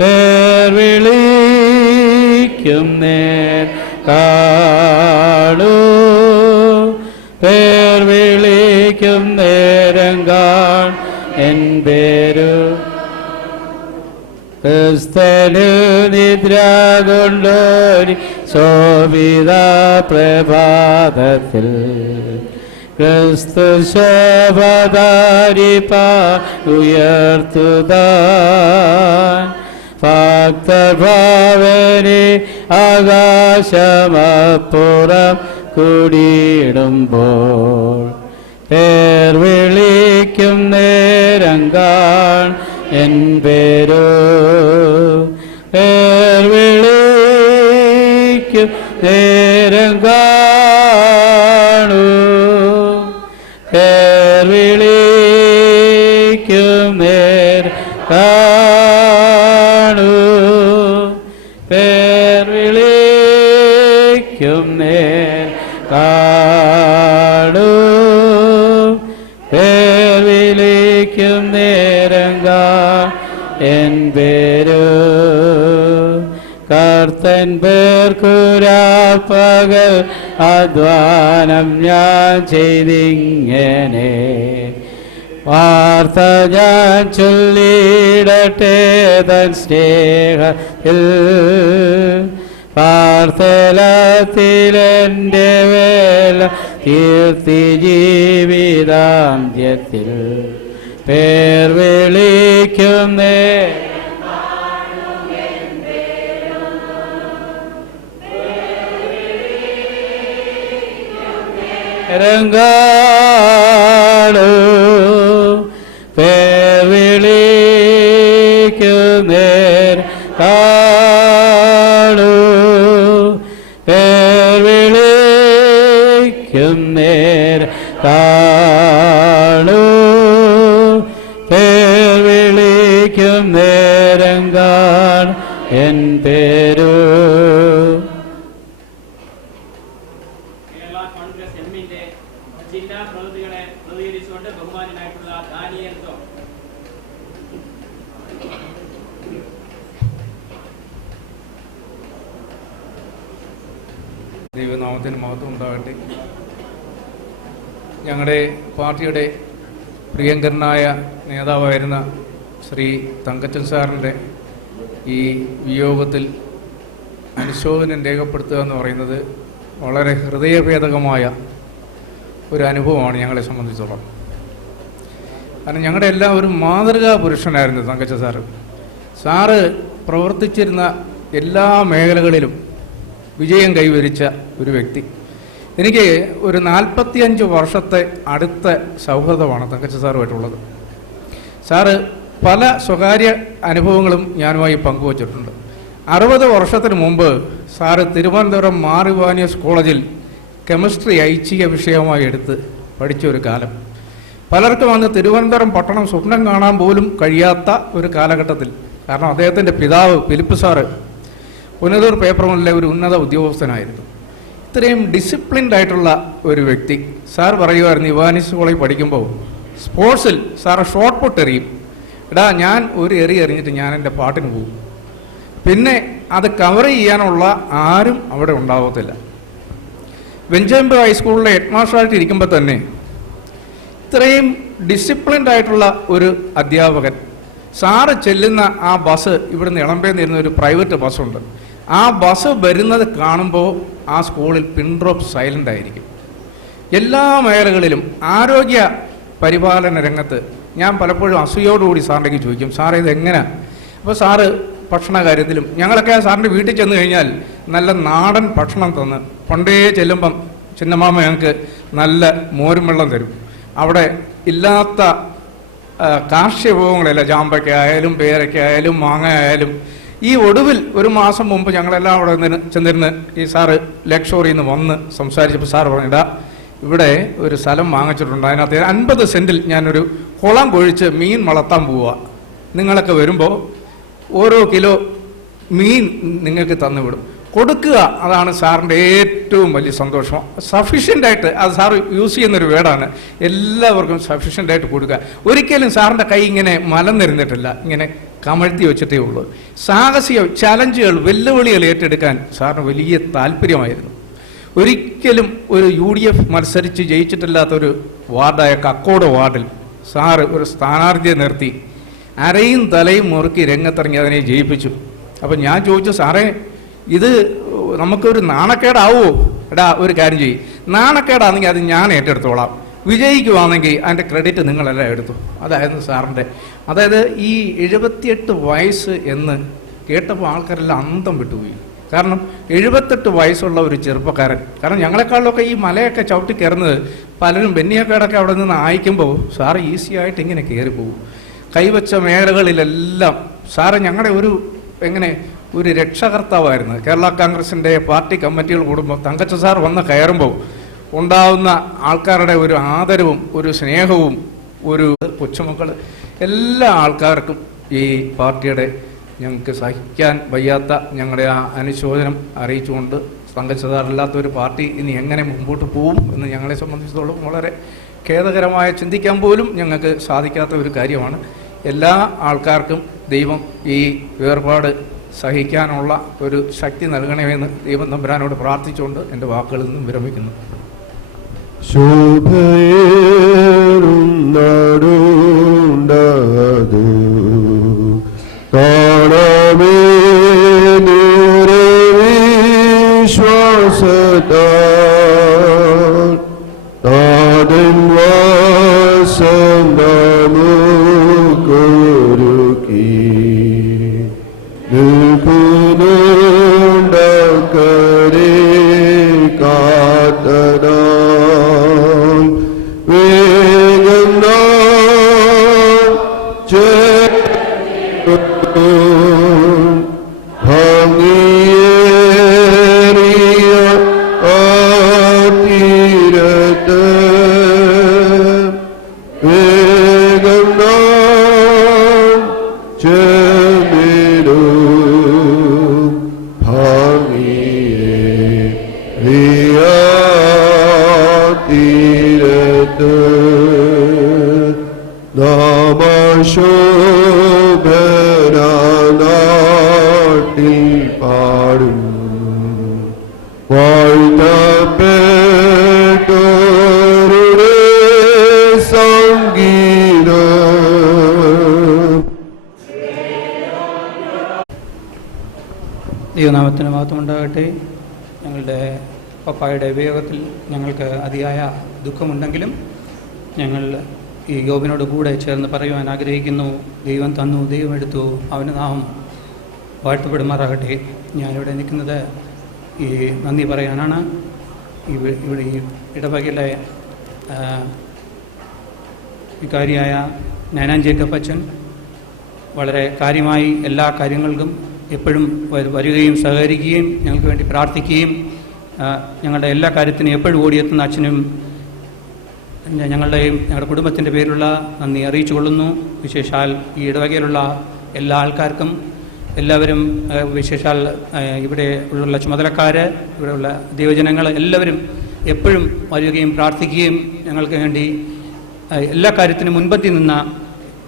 പേർ വിളിക്കും നേരം കാണൂ പേർ വിളിക്കും നേരം കാൺ എൻ പേരു ക്രിസ്തനു നിദ്ര കൊണ്ടൊരു ശോഭിത പ്രഭാതത്തിൽ ക്രിസ്തു ശോഭധാരിപ്പാ ഉയർത്തുതാൻ ഭക്തഭാവനെ ആകാശമപ്പുറം കൂടിയിടുമ്പോൾ പേർ വിളിക്കും നേരം കാൺ എൻ പേരു പേർ പേർ വിളിക്കും നേർ കാണൂ, പേർ വിളിക്കും നേർ കാണൂ, പേർ വിളിക്കും നേരം എൻ പേരു കർത്തൻ പേർക്കുരാപ്പകൽ അധ്വാനം ഞാൻ ചെയ്തിങ്ങനെ വാർത്ത ഞാൻ ചൊല്ലിടട്ടെ തൻ സ്നേഹത്തിൽ പാർത്തലത്തിലെൻ്റെ വേല കീർത്തി ജീവിതാന്ത്യത്തിൽ പേർ വിളിക്കുന്നേ രംഗാളു പേർ വിളിക്കുന്നേർ കാണു, പേർ വിളിക്കുന്നേർ കാണു, പേർ വിളിക്കുന്നേരം കാണു എൻ പേരു. ജില്ലാ പ്രതിനിധികളെ പ്രതികരിച്ചുകൊണ്ട് ബഹുമാനായിട്ടുള്ള ദാനിയേൽ ജോൺ. ദൈവനാമത്തിന് മഹത്വം ഉണ്ടാകട്ടെ. ഞങ്ങളുടെ പാർട്ടിയുടെ പ്രിയങ്കരനായ നേതാവായിരുന്ന ശ്രീ തങ്കച്ചൻ സാറിൻ്റെ ഈ വിയോഗത്തിൽ അനുശോചനം രേഖപ്പെടുത്തുക എന്ന് പറയുന്നത് വളരെ ഹൃദയഭേദകമായ ഒരു അനുഭവമാണ് ഞങ്ങളെ സംബന്ധിച്ചോളം. കാരണം ഞങ്ങളുടെ എല്ലാം ഒരു മാതൃകാ പുരുഷനായിരുന്നു തങ്കച്ചൻ സാറ്. സാറ് പ്രവർത്തിച്ചിരുന്ന എല്ലാ മേഖലകളിലും വിജയം കൈവരിച്ച ഒരു വ്യക്തി. എനിക്ക് ഒരു 45 വർഷത്തെ അടുത്ത സൗഹൃദമാണ് തങ്കച്ചൻ സാറുമായിട്ടുള്ളത്. സാറ് പല സ്വകാര്യ അനുഭവങ്ങളും ഞാനുമായി പങ്കുവച്ചിട്ടുണ്ട്. 60 വർഷത്തിന് മുമ്പ് സാറ് തിരുവനന്തപുരം മാർ ഇവാനിയസ് കോളേജിൽ കെമിസ്ട്രി ഐച്ഛിക വിഷയമായി എടുത്ത് പഠിച്ച ഒരു കാലം. പലർക്കും അന്ന് തിരുവനന്തപുരം പട്ടണം സ്വപ്നം കാണാൻ പോലും കഴിയാത്ത ഒരു കാലഘട്ടത്തിൽ, കാരണം അദ്ദേഹത്തിൻ്റെ പിതാവ് ഫിലിപ്പ് സാറ് പുനലൂർ പേപ്പർ മില്ലിലെ ഒരു ഉന്നത ഉദ്യോഗസ്ഥനായിരുന്നു. ഇത്രയും ഡിസിപ്ലിൻഡ് ആയിട്ടുള്ള ഒരു വ്യക്തി. സാർ പറയുമായിരുന്നു, ഇവാനിയസ് കോളേജ് പഠിക്കുമ്പോൾ സ്പോർട്സിൽ സാറ് ഷോർട്ട് പുട്ട് എറിയും. എടാ, ഞാൻ ഒരു എറിഞ്ഞിട്ട് ഞാൻ എൻ്റെ പാട്ടിന് പോകും. പിന്നെ അത് കവർ ചെയ്യാനുള്ള ആരും അവിടെ ഉണ്ടാവത്തില്ല. വെഞ്ചേമ്പ് ഹൈസ്കൂളിലെ ഹെഡ് മാസ്റ്ററായിട്ട് ഇരിക്കുമ്പോൾ തന്നെ ഇത്രയും ഡിസിപ്ലിൻഡ് ആയിട്ടുള്ള ഒരു അധ്യാപകൻ. സാറ് ചെല്ലുന്ന ആ ബസ് ഇവിടുന്ന് ഇളമ്പേന്നിരുന്ന ഒരു പ്രൈവറ്റ് ബസ്സുണ്ട്. ആ ബസ് വരുന്നത് കാണുമ്പോൾ ആ സ്കൂളിൽ പിൻ ഡ്രോപ്പ് സൈലൻ്റ് ആയിരിക്കും. എല്ലാ മേഖലകളിലും ആരോഗ്യ പരിപാലന രംഗത്ത് ഞാൻ പലപ്പോഴും അസൂയോടുകൂടി സാറിലേക്ക് ചോദിക്കും, സാറേ ഇതെങ്ങനെ? അപ്പോൾ സാറ് ഭക്ഷണ കാര്യത്തിലും ഞങ്ങളൊക്കെ സാറിൻ്റെ വീട്ടിൽ ചെന്ന് കഴിഞ്ഞാൽ നല്ല നാടൻ ഭക്ഷണം തന്ന്, പണ്ടേ ചെല്ലുമ്പം ചിന്നമാമ ഞങ്ങൾക്ക് നല്ല മോരും വെള്ളം തരും. അവിടെ ഇല്ലാത്ത കാർഷിക വിഭവങ്ങളല്ല, ചാമ്പയ്ക്കായാലും പേരയ്ക്കായാലും മാങ്ങ ആയാലും. ഈ ഒടുവിൽ ഒരു മാസം മുമ്പ് ഞങ്ങളെല്ലാം അവിടെ ചെന്നിരുന്ന് ഈ സാറ് ലക്ഷോറിയിൽ നിന്ന് വന്ന് സംസാരിച്ചപ്പോൾ സാറ് പറഞ്ഞിടാ, ഇവിടെ ഒരു സ്ഥലം വാങ്ങിച്ചിട്ടുണ്ട്, അതിനകത്ത് 50 സെൻറ്റിൽ ഞാനൊരു കുളം കൊഴിച്ച് മീൻ വളർത്താൻ പോവുക. നിങ്ങളൊക്കെ വരുമ്പോൾ ഓരോ കിലോ മീൻ നിങ്ങൾക്ക് തന്നുവിടും, കൊടുക്കുക. അതാണ് സാറിൻ്റെ ഏറ്റവും വലിയ സന്തോഷം. സഫീഷ്യൻ്റായിട്ട്, അത് സാറ് യൂസ് ചെയ്യുന്നൊരു വേർഡാണ്, എല്ലാവർക്കും സഫീഷ്യൻ്റായിട്ട് കൊടുക്കുക. ഒരിക്കലും സാറിൻ്റെ കൈ ഇങ്ങനെ മലന്നിരുന്നിട്ടില്ല, ഇങ്ങനെ കമഴ്ത്തി വെച്ചിട്ടേ ഉള്ളൂ. സാഹസിക ചലഞ്ചുകൾ, വെല്ലുവിളികൾ ഏറ്റെടുക്കാൻ സാറിന് വലിയ താല്പര്യമായിരുന്നു. ഒരിക്കലും ഒരു UDF മത്സരിച്ച് ജയിച്ചിട്ടില്ലാത്തൊരു വാർഡായ കക്കോട് വാർഡിൽ സാറ് ഒരു സ്ഥാനാർത്ഥിയെ നിർത്തി അരയും തലയും മുറുക്കി രംഗത്തിറങ്ങി അതിനെ ജയിപ്പിച്ചു. അപ്പം ഞാൻ ചോദിച്ചു, സാറേ ഇത് നമുക്കൊരു നാണക്കേടാവോ? എടാ, ഒരു കാര്യം ചെയ്യും, നാണക്കേടാണെങ്കിൽ അത് ഞാൻ ഏറ്റെടുത്തോളാം, വിജയിക്കുവാണെങ്കിൽ അതിൻ്റെ ക്രെഡിറ്റ് നിങ്ങളെല്ലാം എടുത്തു. അതായിരുന്നു സാറിൻ്റെ. അതായത് ഈ 78 വയസ്സ് എന്ന് കേട്ടപ്പോൾ ആൾക്കാരെല്ലാം അന്തം വിട്ടുപോയി. കാരണം 78 വയസ്സുള്ള ഒരു ചെറുപ്പക്കാരൻ. കാരണം ഞങ്ങളെക്കാളിലൊക്കെ ഈ മലയൊക്കെ ചവിട്ടി കയറുന്നത് പലരും ബെന്നിയക്കാടൊക്കെ അവിടെ നിന്ന് അയക്കുമ്പോൾ സാറ് ഈസി ആയിട്ട് ഇങ്ങനെ കയറിപ്പോകും. കൈവച്ച മേഖലകളിലെല്ലാം സാറ് ഞങ്ങളുടെ ഒരു രക്ഷകർത്താവായിരുന്നു. കേരള കോൺഗ്രസിൻ്റെ പാർട്ടി കമ്മിറ്റികൾ കൂടുമ്പോൾ തങ്കച്ചൻ സാർ വന്ന് കയറുമ്പോൾ ഉണ്ടാവുന്ന ആൾക്കാരുടെ ഒരു ആദരവും ഒരു സ്നേഹവും ഒരു കൊച്ചുമക്കൾ എല്ലാ ആൾക്കാർക്കും ഈ പാർട്ടിയുടെ ഞങ്ങൾക്ക് സഹിക്കാൻ വയ്യാത്ത ഞങ്ങളുടെ ആ അനുശോചനം അറിയിച്ചുകൊണ്ട് തങ്കച്ചതാറില്ലാത്ത ഒരു പാർട്ടി ഇനി എങ്ങനെ മുമ്പോട്ട് പോകും എന്ന് ഞങ്ങളെ സംബന്ധിച്ചിടത്തോളം വളരെ ഖേദകരമായ ചിന്തിക്കാൻ പോലും ഞങ്ങൾക്ക് സാധിക്കാത്ത ഒരു കാര്യമാണ്. എല്ലാ ആൾക്കാർക്കും ദൈവം ഈ വേർപാട് സഹിക്കാനുള്ള ഒരു ശക്തി നൽകണമെന്ന് ദൈവം തമ്പുരാനോട് പ്രാർത്ഥിച്ചുകൊണ്ട് എൻ്റെ വാക്കുകളിൽ നിന്നും വിരമിക്കുന്നു. ശോഭയേറും നാടുണ്ടത് കാണമേ വിശ്വാസത്താൽ താതൻ വാസം നമുക്കൊരുക്കി നിൽക്കുന്നുണ്ടക്കരെ കാത്തനാൾ വേഗം നാം ഭംഗിയേറിയ ആ തീരത്ത് വേഗം നാം ചെന്നിടും ഭംഗിയേറിയ തീരത്ത് നാമശോഭനാട്ടിൽ പാടും വാഴ്ത്തപ്പെട്ടോരുടെ സംഗീതം. ദൈവനാമത്തിന് മഹത്വമുണ്ടാകട്ടെ. ഞങ്ങളുടെ പപ്പായുടെ വിയോഗത്തിൽ ഞങ്ങൾക്ക് അതിയായ ദുഃഖമുണ്ടെങ്കിലും ഞങ്ങൾ ഈ യോബിനോട് കൂടെ ചേർന്ന് പറയുവാൻ ആഗ്രഹിക്കുന്നു. ദൈവം തന്നു, ദൈവം എടുത്തു, അവന് നാം വാഴ്ത്തപ്പെടുമാറാകട്ടെ. ഞാനിവിടെ നിൽക്കുന്നത് ഈ നന്ദി പറയാനാണ്. ഇവിടെ ഈ ഇടവകയിലെ വികാരിയായ നാനാൻ ജേക്കബ് അച്ഛൻ വളരെ കാര്യമായി എല്ലാ കാര്യങ്ങൾക്കും എപ്പോഴും വരികയും സഹകരിക്കുകയും ഞങ്ങൾക്ക് വേണ്ടി പ്രാർത്ഥിക്കുകയും ഞങ്ങളുടെ എല്ലാ കാര്യത്തിനും എപ്പോഴും ഓടിയെത്തുന്ന അച്ഛനും ഞങ്ങളുടെയും ഞങ്ങളുടെ കുടുംബത്തിൻ്റെ പേരിലുള്ള നന്ദി അറിയിച്ചു കൊള്ളുന്നു. വിശേഷാൽ ഈ ഇടവകയിലുള്ള എല്ലാ ആൾക്കാർക്കും എല്ലാവരും, വിശേഷാൽ ഇവിടെ ഉള്ള ചുമതലക്കാർ, ഇവിടെയുള്ള ദൈവജനങ്ങൾ എല്ലാവരും എപ്പോഴും വരികയും പ്രാർത്ഥിക്കുകയും ഞങ്ങൾക്ക് വേണ്ടി എല്ലാ കാര്യത്തിനും മുൻപന്തി നിന്ന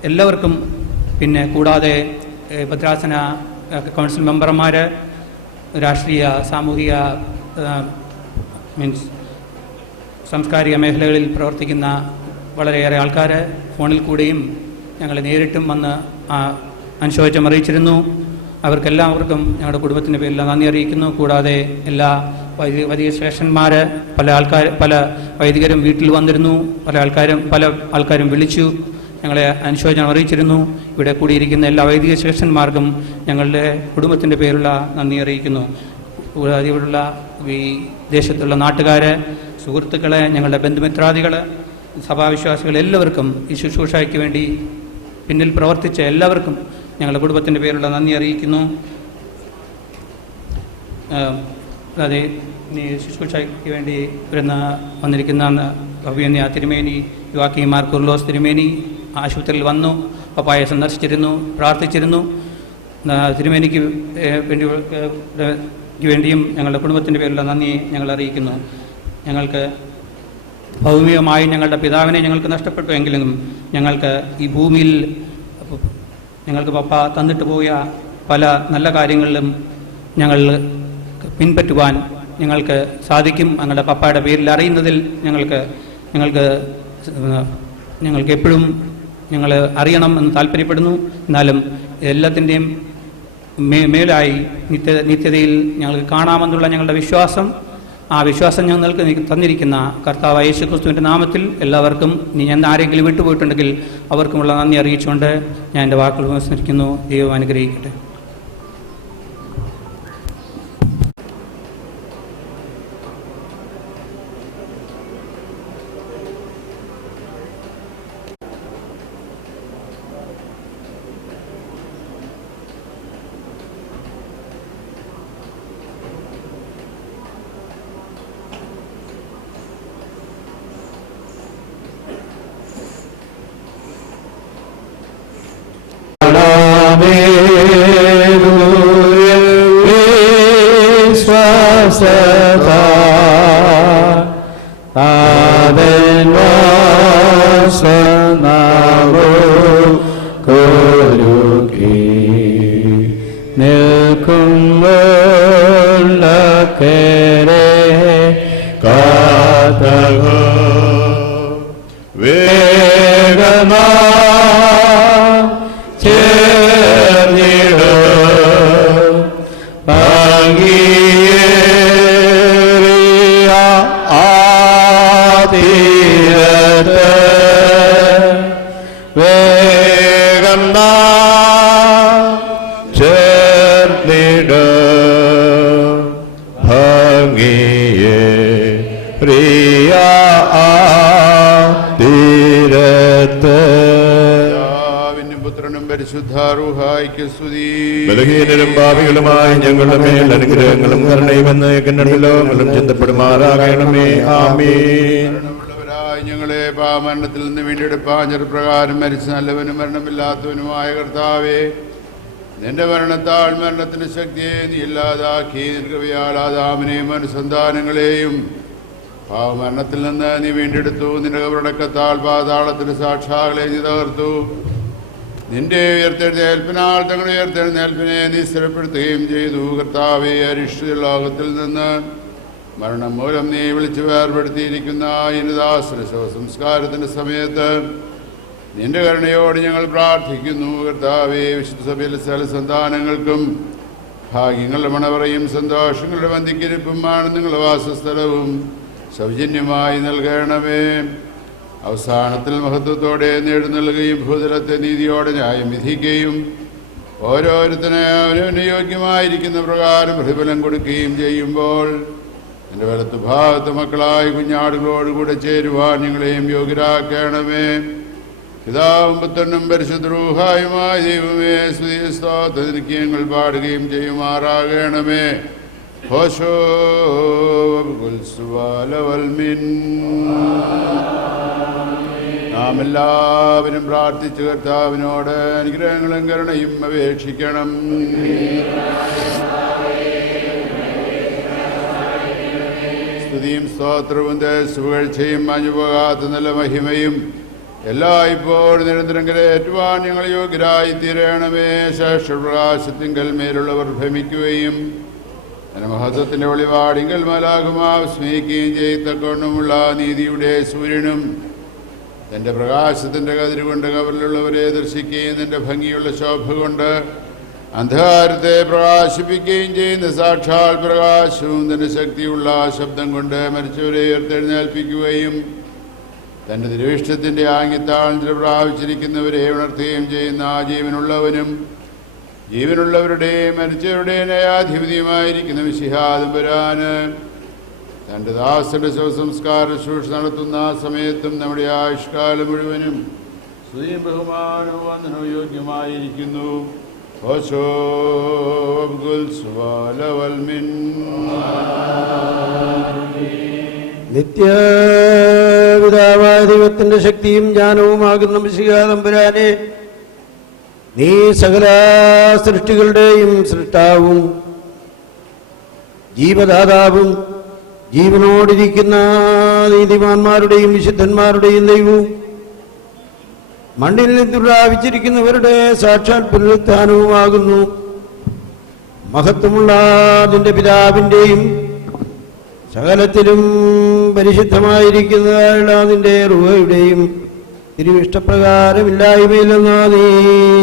എല്ലാവർക്കും, പിന്നെ കൂടാതെ ഭദ്രാസന കൗൺസിൽ മെമ്പർമാർ, രാഷ്ട്രീയ സാമൂഹിക മീൻസ് സാംസ്കാരിക മേഖലകളിൽ പ്രവർത്തിക്കുന്ന വളരെയേറെ ആൾക്കാർ ഫോണിൽ കൂടെയും ഞങ്ങളെ നേരിട്ടും വന്ന് അനുശോചനം അറിയിച്ചിരുന്നു. അവർക്കെല്ലാവർക്കും ഞങ്ങളുടെ കുടുംബത്തിൻ്റെ പേരിൽ നന്ദി അറിയിക്കുന്നു. കൂടാതെ എല്ലാ വൈദിക ശ്രേഷ്ഠന്മാർ, പല വൈദികരും വീട്ടിൽ വന്നിരുന്നു. പല ആൾക്കാരും വിളിച്ചു ഞങ്ങളെ അനുശോചനം അറിയിച്ചിരുന്നു. ഇവിടെ കൂടിയിരിക്കുന്ന എല്ലാ വൈദിക ശ്രേഷ്ഠന്മാർക്കും ഞങ്ങളുടെ കുടുംബത്തിൻ്റെ പേരിലുള്ള നന്ദി അറിയിക്കുന്നു. കൂടാതെ ഇവിടെയുള്ള ഈ ദേശത്തുള്ള നാട്ടുകാർ, സുഹൃത്തുക്കളെ, ഞങ്ങളുടെ ബന്ധുമിത്രാദികൾ, സഭാവിശ്വാസികൾ എല്ലാവർക്കും ഈ ശുശ്രൂഷയ്ക്ക് വേണ്ടി പിന്നിൽ പ്രവർത്തിച്ച എല്ലാവർക്കും ഞങ്ങളുടെ കുടുംബത്തിൻ്റെ പേരിലുള്ള നന്ദി അറിയിക്കുന്നു. അതെ, ശുശ്രൂഷയ്ക്ക് വേണ്ടി വന്നിരിക്കുന്ന അഭിയന്യ തിരുമേനി യുവാക്കിയും മാർ കുർലോസ് തിരുമേനി ആശുപത്രിയിൽ വന്നു, പപ്പായെ സന്ദർശിച്ചിരുന്നു, പ്രാർത്ഥിച്ചിരുന്നു. തിരുമേനിക്ക് വേണ്ടിയും ഞങ്ങളുടെ കുടുംബത്തിൻ്റെ പേരിലുള്ള നന്ദി ഞങ്ങൾ അറിയിക്കുന്നു. ഞങ്ങൾക്ക് ഭൗമികമായി ഞങ്ങളുടെ പിതാവിനെ ഞങ്ങൾക്ക് നഷ്ടപ്പെട്ടു എങ്കിലും ഞങ്ങൾക്ക് ഈ ഭൂമിയിൽ ഞങ്ങൾക്ക് പപ്പ തന്നിട്ട് പോയ പല നല്ല കാര്യങ്ങളിലും ഞങ്ങൾ പിൻപറ്റുവാൻ ഞങ്ങൾക്ക് സാധിക്കും. ഞങ്ങളുടെ പപ്പയുടെ പേരിൽ അറിയുന്നതിൽ ഞങ്ങൾക്ക് എപ്പോഴും ഞങ്ങൾ അറിയണം എന്ന് താല്പര്യപ്പെടുന്നു. എന്നാലും എല്ലാത്തിൻ്റെയും മേലായി നിത്യതയിൽ ഞങ്ങൾക്ക് കാണാമെന്നുള്ള ഞങ്ങളുടെ വിശ്വാസം, ആ വിശ്വാസം ഞങ്ങൾക്ക് തന്നിരിക്കുന്ന കർത്താവ് യേശുക്രിസ്തുവിൻ്റെ നാമത്തിൽ എല്ലാവർക്കും, ഞാൻ ആരെങ്കിലും വിട്ടുപോയിട്ടുണ്ടെങ്കിൽ അവർക്കുമുള്ള നന്ദി അറിയിച്ചുകൊണ്ട് ഞാൻ എൻ്റെ വാക്കുകൾ ഉപസംഹരിക്കുന്നു. ദൈവം അനുഗ്രഹിക്കട്ടെ. പരിശുദ്ധ റൂഹായിക്ക് സ്തുതി. ബലഹീനരും പാപികളുമായ ഞങ്ങളുടെ മേൽ അനുഗ്രഹങ്ങളും കരുണയുമെന്ന് ലോകങ്ങളും ചിന്തപ്പെടുമാറാകണമേ. ആമേൻ. ഞങ്ങളെ പാമരണത്തിൽ നിന്ന് വീണ്ടെടുപ്പാൻ ചെറുപ്രകാരം മരിച്ച നല്ലവനും മരണമില്ലാത്തവനുമായ കർത്താവേ, നിന്റെ മരണത്താൽ മരണത്തിന്റെ ശക്തിയെ നീ ഇല്ലാതാക്കി. നിർഗവയാൽ ആദാമിനെയും അനുസന്ധാനങ്ങളെയും പാവമരണത്തിൽ നിന്ന് നീ വീണ്ടെടുത്തു. നിന്റെ കബറടക്കത്താൽ പാതാളത്തിന്റെ സാക്ഷാകളെ നീ തകർത്തു. നിന്റെ ഉയർത്തെഴുന്നേൽപ്പിനാൽ തങ്ങളുടെ ഉയർത്തെഴുന്നേൽപ്പിനെ നീ സ്ഥിരപ്പെടുത്തുകയും ചെയ്തു. കർത്താവെ, അരിഷ്ട ലോകത്തിൽ നിന്ന് മരണം മൂലം നീ വിളിച്ചു വേർപെടുത്തിയിരിക്കുന്ന ഇനദാസന ശവസംസ്കാരത്തിന്റെ സമയത്ത് നിന്റെ കരുണയോട് ഞങ്ങൾ പ്രാർത്ഥിക്കുന്നു. കർത്താവെ, വിശുദ്ധ സഭയിലെ സകല സന്താനങ്ങൾക്കും ഭാഗ്യങ്ങളുടെ മണവറയും സന്തോഷങ്ങളുടെ വന്ദിക്കിരിപ്പും ആനന്ദങ്ങളുടെ വാസസ്ഥലവും സൗജന്യമായി നൽകണമേ. അവസാനത്തിൽ മഹത്വത്തോടെ നേടുന്നൽകുകയും ഭൂതലത്തെ നീതിയോടെ ന്യായം വിധിക്കുകയും ഓരോരുത്തനെ അവനവന് യോഗ്യമായിരിക്കുന്ന പ്രകാരം പ്രതിഫലം കൊടുക്കുകയും ചെയ്യുമ്പോൾ എൻ്റെ വലത്ത് ഭാഗത്ത് മക്കളായ കുഞ്ഞാടുകളോടുകൂടെ ചേരുവാൻ ഞങ്ങളെയും യോഗ്യരാക്കണമേ. പിതാവും പുത്രനും പരിശുദ്ധ റൂഹായുമായ ദൈവമേ, സ്തുതി സ്തോത്രത്തിനു ഞങ്ങൾ പാടുകയും ചെയ്യുമാറാകണമേ. നാം എല്ലാവരും പ്രാർത്ഥിച്ചു കർത്താവിനോട് അനുഗ്രഹങ്ങളും കരുണയും അപേക്ഷിക്കണം. സ്തുതിയും സ്തോത്രവും ദേശപുകഴ്ചയും മാഞ്ഞുപോകാത്ത നല്ല മഹിമയും എല്ലായ്പ്പോഴും നിരന്തരം കരയേറ്റുവാൻ ഞങ്ങൾ യോഗ്യരായി തീരണമേ. ശേഷപ്രകാശത്തിങ്കൽ മേലുള്ളവർ ഭ്രമിക്കുകയും മഹത്വത്തിന്റെ വെളിപാടിങ്കൽ മാലാഖമാ സ്നേഹിക്കുകയും ചെയ്യത്തക്കൊണ്ടുമുള്ള നീതിയുടെ സൂര്യനും തന്റെ പ്രകാശത്തിന്റെ കതിരുകൊണ്ട് കവറിലുള്ളവരെ ദർശിക്കുകയും നിന്റെ ഭംഗിയുള്ള ശോഭ കൊണ്ട് അന്ധകാരത്തെ പ്രകാശിപ്പിക്കുകയും ചെയ്യുന്ന സാക്ഷാൽ പ്രകാശവും തന്റെ ശക്തിയുള്ള ശബ്ദം കൊണ്ട് മരിച്ചവരെ ഉയർത്തെഴുന്നേൽപ്പിക്കുകയും തന്റെ തിരുവിഷ്ടത്തിന്റെ ആംഗ്യത്താൽ പ്രാപിച്ചിരിക്കുന്നവരെ ഉണർത്തുകയും ചെയ്യുന്ന ജീവനുള്ളവനും ജീവനുള്ളവരുടെയും മരിച്ചവരുടെയും ന്യായാധിപതിയുമായിരിക്കുന്ന മിശിഹാതമ്പുരാന് തന്റെ ദാസന്റെ ശവസംസ്കാര ശുശ്രൂഷ നടത്തുന്ന സമയത്തും നമ്മുടെ ആയുഷ്കാലം മുഴുവനും സ്തുതിയും ബഹുമാനവും വന്ദനവും യോഗ്യമായിരിക്കുന്നു. നിത്യപിതാവായ ദൈവത്തിന്റെ ശക്തിയും ജ്ഞാനവുമാകുന്ന മിശിഹാതമ്പുരാനെ, നീ സകല സൃഷ്ടികളുടെയും സൃഷ്ടാവും ജീവദാതാവും ജീവനോടിരിക്കുന്ന നീതിമാന്മാരുടെയും വിശുദ്ധന്മാരുടെയും ദൈവവും മണ്ണിൽ നിന്ന് പ്രാപിച്ചിരിക്കുന്നവരുടെ സാക്ഷാൽ പുനരുത്ഥാനവുമാകുന്നു. മഹത്വമുള്ള നിന്റെ പിതാവിൻ്റെയും സകലത്തിലും പരിശുദ്ധമായിരിക്കുന്ന നിന്റെ റുഹയുടെയും തിരുവിഷ്ടപ്രകാരമില്ലായ്മയിലെന്ന നീ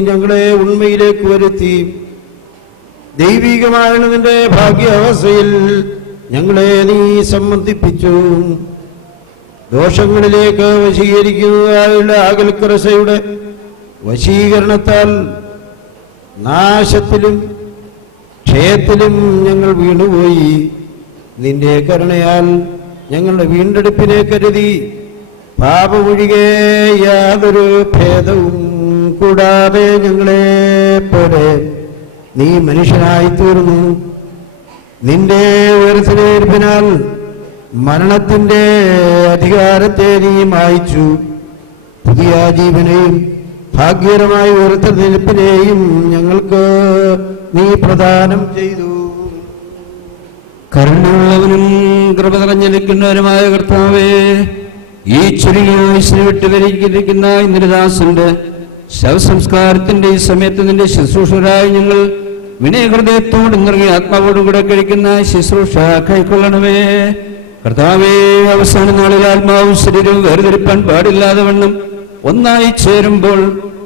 ഞങ്ങളെ ഉണ്മയിലേക്ക് വരുത്തി ദൈവികമായ നിന്റെ ഭാഗ്യാവസ്ഥയിൽ ഞങ്ങളെ നീ സംബന്ധിപ്പിച്ചു. ദോഷങ്ങളിലേക്ക് വശീകരിക്കുന്നതായുള്ള അകൽക്കറസയുടെ വശീകരണത്താൽ നാശത്തിലും ക്ഷയത്തിലും ഞങ്ങൾ വീണുപോയി. നിന്റെ കരുണയാൽ ഞങ്ങളുടെ വീണ്ടെടുപ്പിനെ കരുതി പാപമൊഴികെ യാതൊരു ഭേദവും കൂടാതെ ഞങ്ങളെ പോലെ നീ മനുഷ്യനായി തീർന്നു. നിന്റെ ഉയർത്തിനേൽപ്പിനാൽ മരണത്തിന്റെ അധികാരത്തെ നീ മായ്ച്ചു. പുതിയ ജീവനെയും ഭാഗ്യകരമായ ഉയർത്തെഴുന്നേൽപ്പിനെയും ഞങ്ങൾക്ക് നീ പ്രദാനം ചെയ്തു. കരുണയുള്ളവനും കൃപ നിറഞ്ഞിരിക്കുന്നവരുമായ കർത്താവേ, ഈ ചുരുങ്ങിയ വയസ്സിന് വിട്ടുവരിക്കുന്ന ഇന്ദിരദാസന്റെ ശവസംസ്കാരത്തിന്റെ ഈ സമയത്ത് നിന്റെ ശുശ്രൂഷരായി ഞങ്ങൾ വിനയഹൃദയത്തോടും നിറങ്ങി ആത്മാവോടുകൂടെ കഴിക്കുന്ന ശുശ്രൂഷ കൈക്കൊള്ളണമേ. കർത്താവേ, അവസാന നാളിൽ ആത്മാവും ശരീരവും വേർതിരിപ്പാൻ പാടില്ലാതെ വണ്ണം ഒന്നായി ചേരുമ്പോൾ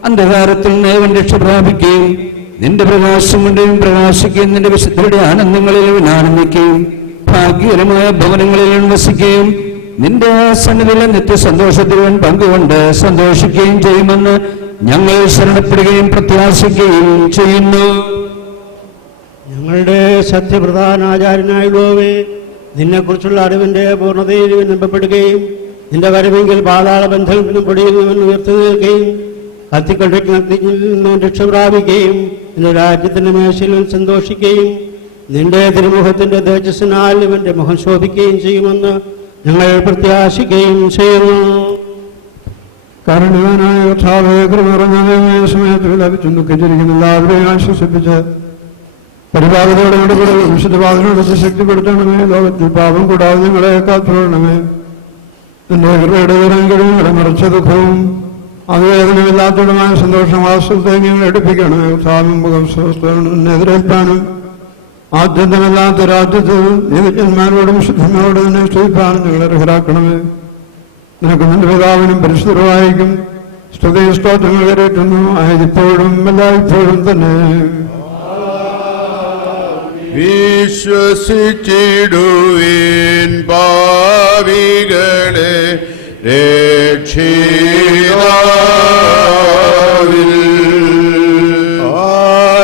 അന്ധകാരത്തിൽ നയവൻ രക്ഷ പ്രാപിക്കുകയും നിന്റെ പ്രകാശം കൊണ്ടും പ്രകാശിക്കുകയും നിന്റെ വിശുദ്ധരുടെ ആനന്ദങ്ങളിലും ആനന്ദിക്കുകയും ഭാഗ്യകരമായ ഭവനങ്ങളിലും വസിക്കുകയും നിന്റെ സന്നിധിയിലെ നിത്യസന്തോഷത്തിലും പങ്കുകൊണ്ട് സന്തോഷിക്കുകയും ചെയ്യുമെന്ന് ഞങ്ങൾ ശരണപ്പെടുകയും പ്രത്യാശിക്കുകയും ചെയ്യുന്നു. ഞങ്ങളുടെ സത്യപ്രധാന ആചാര്യനായുള്ളവേ, നിന്നെക്കുറിച്ചുള്ള അറിവിന്റെ പൂർണ്ണതയിൽ ബന്ധപ്പെടുകയും നിന്റെ വരവെങ്കിൽ പാതാള ബന്ധത്തിൽ നിന്നും പൊടിയിൽ നിന്നും ഉയർത്തു നിൽക്കുകയും അത്തിക്കടക്കിൽ നിന്നും രക്ഷ പ്രാപിക്കുകയും നിന്റെ രാജ്യത്തിന്റെ മേശയിലും സന്തോഷിക്കുകയും നിന്റെ തിരുമുഖത്തിന്റെ തേജസ്സിനാൽ ഇവന്റെ മുഖം ശോഭിക്കുകയും ചെയ്യുമെന്ന് ഞങ്ങൾ പ്രത്യാശിക്കുകയും ചെയ്യുന്നു. കാരണവാനായ കർത്താവേ, കൃപനിറഞ്ഞ സമയത്ത് ലഭിച്ചു ദുഃഖിച്ചിരിക്കുന്ന എല്ലാവരെയും ആശ്വസിപ്പിച്ച് പരിപാലനയോടെ ഇടപെടൽ വിശുദ്ധവാദനോട് ശക്തിപ്പെടുത്തണമേ. ലോകത്തിൽ പാപം കൂടാതെ നിങ്ങളെ കാത്തുകൊള്ളണമേ. നിന്റെ കൃപയുടെ വിവരങ്ങളും മറിച്ച ദുഃഖവും അതിവേദനമില്ലാത്തതുമായ സന്തോഷമാസത്തെ നിങ്ങൾ എടുപ്പിക്കണമേ. എതിരേൽപ്പാനും ആദ്യന്തമില്ലാത്ത രാജ്യത്തിൽ നീതിജ്ഞന്മാരോടും ശുദ്ധന്മാരോടും തന്നെ സ്തുതിപ്പാനും ഞങ്ങളെ അർഹരാക്കണമേ. നിനക്ക് നിന്റെ പിതാവിനും പരിശുദ്ധമായിരിക്കും സ്തുതി സ്തോത്രങ്ങൾ കരേറ്റുന്നു, ആയതിപ്പോഴും എല്ലായ്പ്പോഴും തന്നെ. വിശ്വസിച്ചിടുവിൻ പാവികളെ രക്ഷിതാവിൽ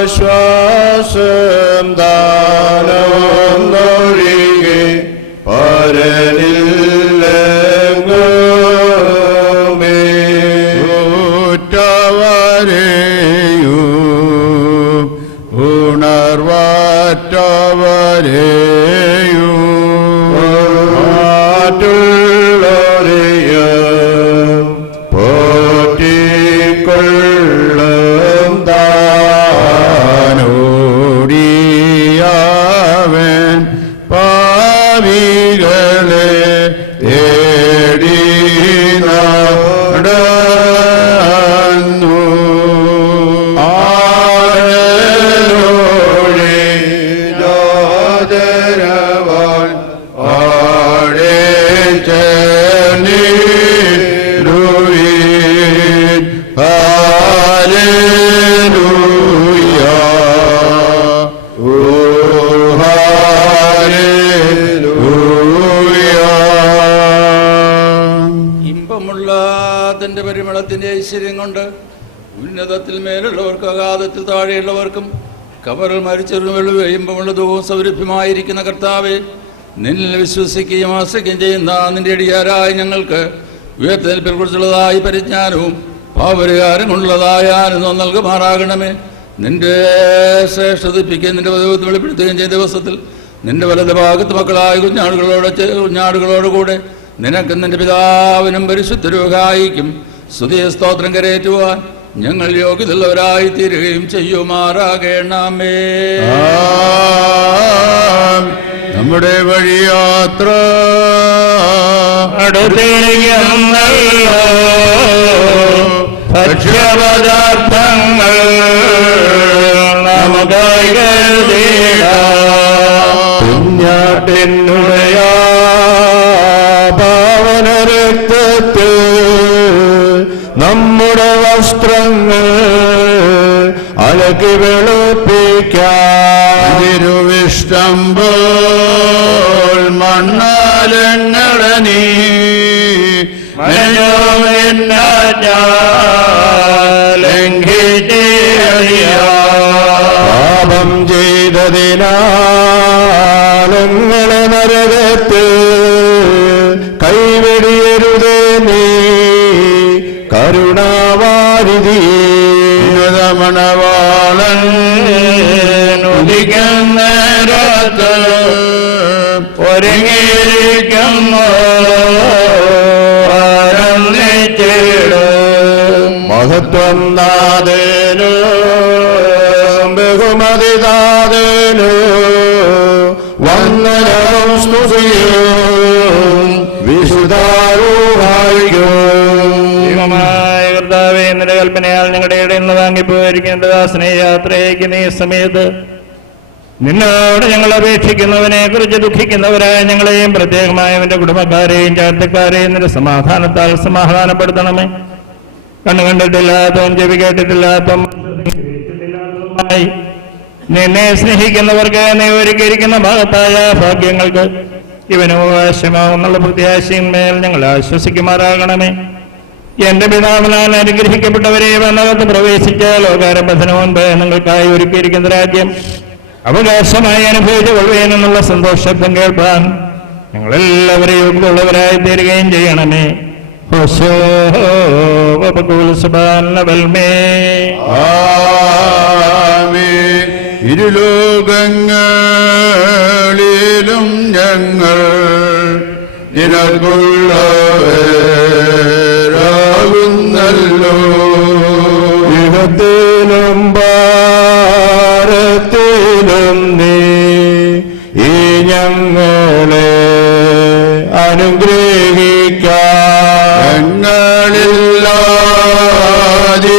ആശ്വാസം ദാനമൊന്നൊഴികെ പരനില്ലെങ്ങുമേ. ൂറ്റവരെയും ഉണർവാറ്റവരെയും മറ്റുള്ളവരെയും പോറ്റിക്കൊള്ളും താനോടിയാവൻ പാവികളെ തേടി നടന്നു. ോടരവാൻ ആടേ ചെന്നിടുവീൻ. ഹല്ലേലൂയ, ഓ ഹല്ലേലൂയ. ഇമ്പമുള്ള തന്റെ പരിമളത്തിന്റെ ഐശ്വര്യം കൊണ്ട് ഉന്നതത്തിൽ മേലുള്ളവർക്കും അഗാധത്തിൽ താഴെയുള്ളവർക്കും കബറിൽ മരിച്ചവരും ഇമ്പമുള്ള ദുഃഖവും സൗരഭ്യമായിരിക്കുന്ന കർത്താവെ, നിന്നിൽ വിശ്വസിക്കുകയും ആശ്രയിക്കുകയും ചെയ്യുന്ന നിന്റെ അടിയാരായ ഞങ്ങൾക്ക് ഉയർത്തെഴുന്നേൽപ്പിനെ കുറിച്ചുള്ളതായി പരിജ്ഞാനവും പാപപരിഹാരമുള്ളതായ ആനന്ദവും നൽകുമാറാകണമേ. നിന്റെ ശ്രേഷ്ഠതിപ്പിക്കുകയും നിന്റെ പദവത്തിൽ വെളിപ്പെടുത്തുകയും ചെയ്ത ദിവസത്തിൽ നിന്റെ വലത് ഭാഗത്ത് മക്കളായ കുഞ്ഞാടുകളോടുകൂടെ നിനക്കും നിന്റെ പിതാവിനും പരിശുദ്ധരൂഹായിക്കും സ്തുതി സ്തോത്രം കരയേറ്റുവാൻ ഞങ്ങൾ യോഗ്യതയുള്ളവരായി തീരുകയും ചെയ്യുമാറാകണമേ. നമ്മുടെ വഴിയാത്ര ഭക്ഷ്യപദാർത്ഥങ്ങൾ നമുക്കായി കുഞ്ഞാട്ടിനുടയ പാവനരക്തത്തിൽ നമ്മുടെ വസ്ത്രങ്ങൾ അലക്കി വെളുപ്പിക്കാം. തിരുവിഷ്ടം പോൽ മണ്ണാലങ്ങളെ നീ പാപം ചെയ്തതിനാലങ്ങളെ നരകത്ത് കൈവെടിയരുതേ നീ കരുണാവാരിധി. മണവാളൻ ഉദിക്കുന്നേരത്ത് ഒരുങ്ങിയിരിക്കുന്നു മഹത്വം നാഥനു ബഹുമതി നാഥനു വന്ദനവും സ്തുതിയും വിശുദ്ധാരൂഹായിക്കും. കർത്താവേ, നിന്റെ കൽപ്പനയാൽ ഞങ്ങളുടെ ഇടയിൽ നിന്ന് വാങ്ങിപ്പോയിരിക്കേണ്ട ദാസനെ യാത്രയ്ക്ക് നീ സമയത്ത് നിന്നോട് ഞങ്ങൾ അപേക്ഷിക്കുന്നവനെ കുറിച്ച് ദുഃഖിക്കുന്നവരായ ഞങ്ങളെയും പ്രത്യേകമായവന്റെ കുടുംബക്കാരെയും ചാർത്തക്കാരെയും നിന്റെ സമാധാനത്താൽ സമാധാനപ്പെടുത്തണമേ. കണ്ണു കണ്ടിട്ടില്ലാത്തതും ചെവി കേട്ടിട്ടില്ലാത്തതുമായി നിന്നെ സ്നേഹിക്കുന്നവർക്ക് നീ ഒരുക്കിയിരിക്കുന്ന ഭാഗത്തായ ഭാഗ്യങ്ങൾക്ക് ഇവനും അവകാശമാവുന്നുള്ള പ്രത്യാശയിന്മേൽ ഞങ്ങൾ ആശ്വസിക്കുമാറാകണമേ. എന്റെ പിതാവിനാൽ അനുഗ്രഹിക്കപ്പെട്ടവരെ വന്നകത്ത് പ്രവേശിച്ച ലോകാരംഭത്തിന് മുൻപ് നിങ്ങൾക്കായി ഒരുക്കിയിരിക്കുന്ന രാജ്യം അവകാശമായി അനുഭവിച്ചു കൊള്ളുവാനെന്നുള്ള സന്തോഷത്വം കേൾപ്പാൻ ഞങ്ങളെല്ലാവരെയും യോഗ്യതയുള്ളവരായി തീരുകയും ചെയ്യണമേ. ബകുൽ സുബാൻ വൽമേ ആമേൻ. ഇരുലോകങ്ങളിലും ഞങ്ങൾ നിനക്കുള്ളവരാകുന്നല്ലോ. യുഗത്തിലും ഭാരത്തിലും നീ ഈ ഞങ്ങളെ അനുഗ്രഹിക്കാൻ.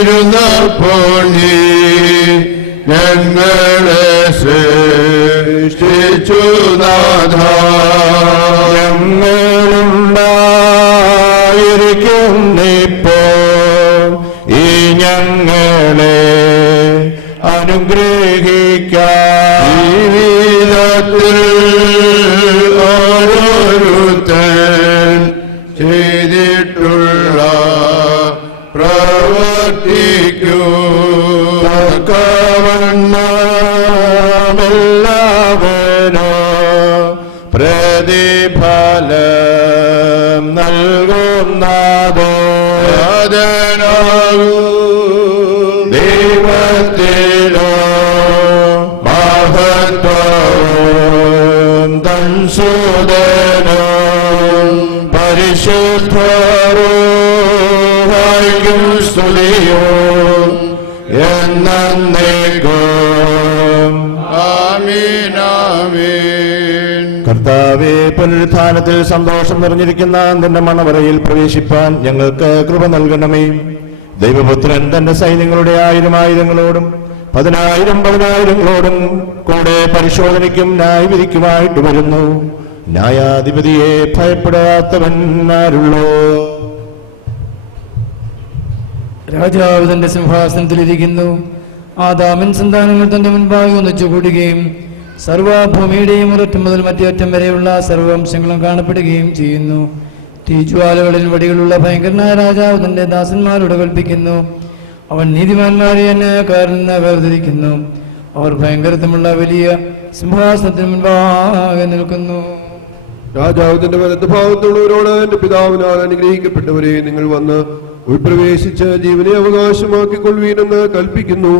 ഞങ്ങളില്ലാതിരുന്നപ്പോൾ നീ ഞങ്ങളെ സൃഷ്ടിച്ചു നാഥ. ഞങ്ങളുണ്ടായിരിക്കുന്നിപ്പോൾ ഈ ഞങ്ങളെ അനുഗ്രഹിക്കാൻ. ജീവിതത്തിൽ ഓരോരുത്തൻ ചെയ്തിട്ടുള്ള പ്രവർത്തിക്കൂ എല്ലാവനോ പ്രതിഫലം നൽകുന്നതോ ദൈവത്തിലോ മഹത്വവും തൻ സുതനും പരിശുദ്ധരും സ്തുതിയോ എന്നേക്കും. ആമീൻ ആമീൻ. കർത്താവേ, പുനരുത്ഥാനത്തിൽ സന്തോഷം നിറഞ്ഞിരിക്കുന്ന നിന്റെ മണവറയിൽ പ്രവേശിപ്പാൻ ഞങ്ങൾക്ക് കൃപ നൽകണമേ. ദൈവപുത്രൻ തന്റെ സൈന്യങ്ങളുടെ 1000 10,000 കൂടെ പരിശോധനയ്ക്കും ന്യായവിധിക്കുമായിട്ട് വരുന്നു. ന്യായാധിപതിയെ ഭയപ്പെടാത്തവൻ ആരുള്ളോ? രാജാവ് തന്റെ സിംഹാസനത്തിലിരിക്കുന്നു. ആദാമിൻ സന്താനങ്ങൾ തന്റെ മുൻപാകെ ഒന്നിച്ചുകൂടുകയും സർവഭൂമിയുടെയും ഒരറ്റം മുതൽ മറ്റേ അറ്റം വരെയുള്ള സർവവംശങ്ങളും കാണപ്പെടുകയും ചെയ്യുന്നു. തീജ്വാലകളിൽ വടികളുള്ള ഭയങ്കരനായ രാജാവ് തന്റെ ദാസന്മാരോട് കൽപ്പിക്കുന്നു. അവൻ നീതിമാന്മാരെ അന്യായക്കാരിൽ നിന്ന് വേർതിരിക്കുന്നു. അവർ ഭയങ്കരത്വമുള്ള വലിയ സിംഹാസനത്തിന് മുൻപാകെ നിൽക്കുന്നു. രാജാവിന്റെ വലത്ത് ഭാഗത്തുള്ളവരോട് എന്റെ പിതാവിനാൽ അനുഗ്രഹിക്കപ്പെട്ടവരെ, നിങ്ങൾ വന്ന് ഉൾപ്രവേശിച്ച് ജീവനെ അവകാശമാക്കിക്കൊള്ളുവീനെന്ന് കൽപ്പിക്കുന്നു.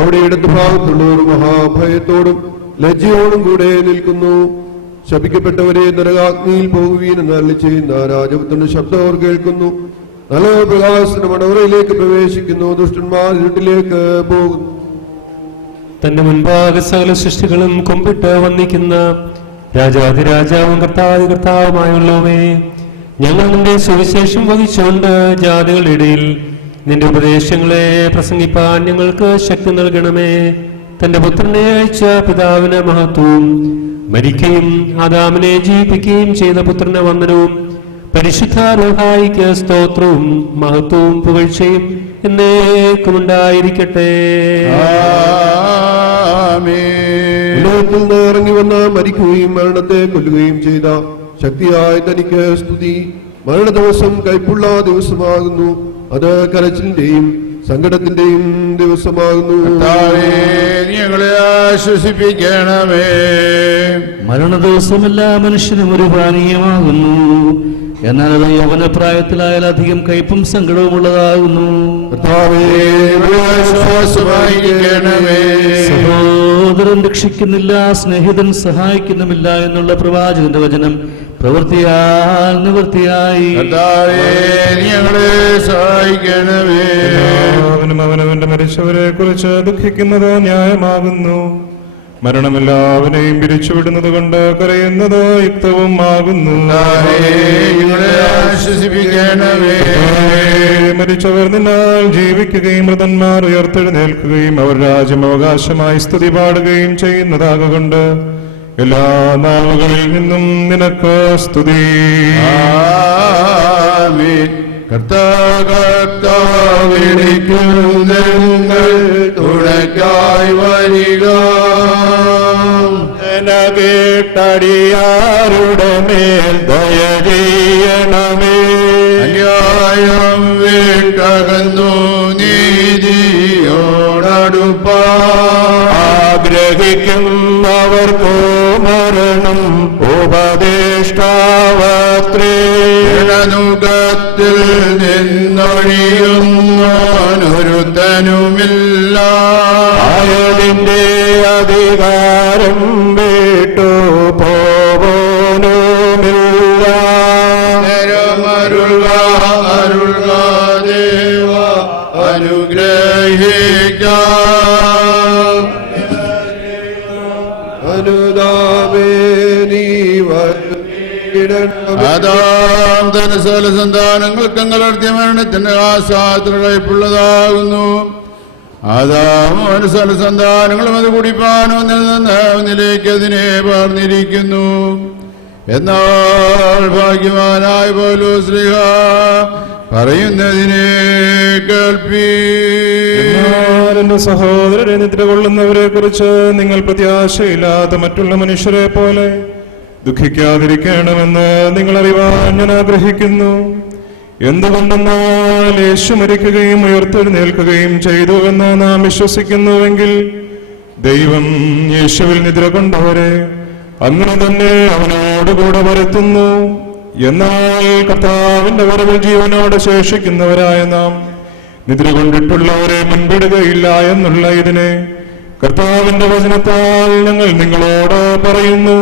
അവിടെ ഇടതു ഭാഗത്തുള്ളവർ മഹാഭയത്തോടും ലജ്ജയോടും കൂടെ നിൽക്കുന്നു. ശപിക്കപ്പെട്ടവരെ നരകാഗ്നിയിൽ പോകുവീനെന്ന് അരുളി ചെയ്യുന്ന രാജപുത്രന്റെ ശബ്ദം അവർ കേൾക്കുന്നു. നല്ല പ്രകാശത്തിന്റെ മണവറയിലേക്ക് പ്രവേശിക്കുന്നു. ദുഷ്ടന്മാർ ഇരുട്ടിലേക്ക് പോകുന്നു. തന്റെ മുൻപാകെ സകല സൃഷ്ടികളും കുമ്പിട്ട് വന്നിക്കുന്ന രാജാതിരാജാവും കർത്താവുമായുള്ളവേ, ഞങ്ങൾ നിന്റെ സുവിശേഷം വഹിച്ചുകൊണ്ട് ജാതികളുടെ ഇടയിൽ നിന്റെ ഉപദേശങ്ങളെ പ്രസംഗിപ്പാൻ ഞങ്ങൾക്ക് ശക്തി നൽകണമേ. തന്റെ പുത്രനെ അയച്ച പിതാവിന് മഹത്വവും മരിക്കുകയും ആദാമിനെ ജീവിപ്പിക്കുകയും ചെയ്ത പുത്രന് വന്ദനവും പരിശുദ്ധ റൂഹായിക്ക് സ്തോത്രവും മഹത്വവും പുകഴ്ചയും എന്നേക്കും ഉണ്ടായിരിക്കട്ടെ. ലോകത്തിൽ നിന്ന് ഇറങ്ങി വന്ന് മരിക്കുകയും മരണത്തെ കൊല്ലുകയും ചെയ്ത ശക്തിയായ തനിക്ക് സ്തുതി. മരണ ദിവസം കൈപ്പുള്ള ദിവസമാകുന്നു. അത് കരച്ചിലിന്റെയും സങ്കടത്തിന്റെയും ദിവസമാകുന്നു. ഞങ്ങളെ ആശ്വസിപ്പിക്കണമേ. മരണ ദിവസമല്ല മനുഷ്യനും ഒരു പാനീയമാകുന്നു. എന്നാൽ അത് യൗവനപ്രായത്തിലായാൽ അധികം കയ്പും സങ്കടവും ഉള്ളതാകുന്നു. സഹോദരൻ രക്ഷിക്കുന്നില്ല, സ്നേഹിതൻ സഹായിക്കുന്നുമില്ല എന്നുള്ള പ്രവാചകന്റെ വചനം പ്രവൃത്തിയാൽ നിവൃത്തിയായി. ഞങ്ങളെ സഹായിക്കണമേ. അവനവന്റെ മരിച്ചവരെ കുറിച്ച് ദുഃഖിക്കുന്നത് ന്യായമാകുന്നു. മരണമെല്ലാവരെയും പിരിച്ചുവിടുന്നത് കൊണ്ട് കരയുന്നത് യുക്തവും ആകുന്നു. മരിച്ചവർ നിന്നാൽ ജീവിക്കുകയും മൃതന്മാർ ഉയർത്തെഴുന്നേൽക്കുകയും അവർ രാജ്യം അവകാശമായി സ്തുതി പാടുകയും ചെയ്യുന്നതാകൊണ്ട് എല്ലാ നാളുകളിൽ നിന്നും നിനക്ക് സ്തുതി. കർത്താവിളിക്കുന്നങ്ങൾ തുണയ്ക്കായി വരിക. കേട്ടടിയാരുടെ മേൽ ദയ ചെയ്യണമേ. അന്യായം വിട്ടകന്നു നീതിയോടടുപ്പാൻ ആഗ്രഹിക്കുന്നവർക്കോ മരണം ഉപദേഷ്ടാ ത്തിൽ നിന്നൊഴിയുന്നൊരുത്തനുമില്ല. ആയതിന്റെ അധികാരം വിട്ടു പോവാനുമില്ല. അരുൾക അരുൾക ദേവ അനുഗ്രഹിക്കാം. അനുദാമേ നീ അതാം തന്റെ സകല സന്താനങ്ങൾക്ക് അർദ്ധ്യ മരണത്തിന്റെ ആസാത്ര കയ്പുള്ളതാകുന്നു. അതാം അവന് സകല സന്താനങ്ങളും അത് കുടിപ്പാനോ ഒന്നിലേക്ക് അതിനെ പറഞ്ഞിരിക്കുന്നു. എന്നാൽ ഭാഗ്യവാനായ പൗലോസ് ശ്ലീഹ പറയുന്നതിനെ എന്റെ സഹോദരരെ, നിദ്ര കൊള്ളുന്നവരെ കുറിച്ച് നിങ്ങൾ പ്രത്യാശയില്ലാത്ത മറ്റുള്ള മനുഷ്യരെ പോലെ ദുഃഖിക്കാതിരിക്കണമെന്ന് നിങ്ങൾ അറിവാൻ ഞാൻ ആഗ്രഹിക്കുന്നു. എന്തുകൊണ്ടെന്നാൽ യേശു മരിക്കുകയും ഉയർത്തെഴുന്നേൽക്കുകയും ചെയ്തു എന്ന് നാം വിശ്വസിക്കുന്നുവെങ്കിൽ ദൈവം യേശുവിൽ നിദ്ര കൊണ്ടവരെ അങ്ങനെ തന്നെ അവനോടുകൂടെ വരുത്തുന്നു. എന്നാൽ കർത്താവിന്റെ വരവിൽ ജീവനോടെ ശേഷിക്കുന്നവരായ നാം നിദ്ര കൊണ്ടിട്ടുള്ളവരെ മുൻപിടുകയില്ല എന്നുള്ള ഇതിനെ കർത്താവിന്റെ വചനത്താൽ ഞങ്ങൾ നിങ്ങളോട് പറയുന്നു.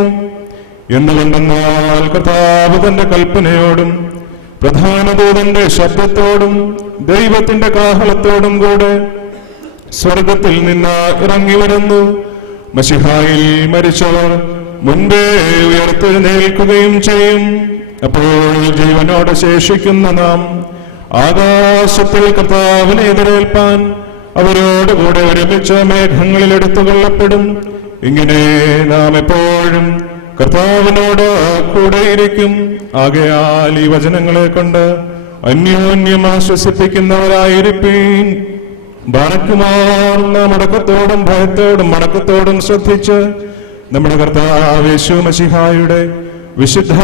എന്തുകൊണ്ടെന്നാൽ കർത്താവ് തന്റെ കൽപ്പനയോടും പ്രധാന ദൂതന്റെ ശബ്ദത്തോടും ദൈവത്തിന്റെ കാഹളത്തോടും കൂടെ സ്വർഗത്തിൽ നിന്ന് ഇറങ്ങി വരുന്നു. മശിഹായിൽ മരിച്ചവർ മുൻപേ ഉയർത്തെഴുന്നേൽക്കുകയും ചെയ്യും. അപ്പോൾ ജീവനോടെ ശേഷിക്കുന്ന നാം ആകാശത്തിൽ കർത്താവിനെ എതിരേൽപ്പാൻ അവരോടുകൂടെ ഒരുമിച്ച് മേഘങ്ങളിൽ എടുത്തുകൊള്ളപ്പെടും. ഇങ്ങനെ നാം എപ്പോഴും കർത്താവിനോട് കൂടെയിരിക്കും. ആകയാൽ ഈ വചനങ്ങളെ കൊണ്ട് അന്യോന്യം ആശ്വസിപ്പിക്കുന്നവരായിരിപ്പീൻ. ബാറക്കുമാർന്ന മടക്കത്തോടും ഭയത്തോടും മടക്കത്തോടും ശ്രദ്ധിച്ച് നമ്മുടെ കർത്താവ് യേശു മശിഹായുടെ വിശുദ്ധ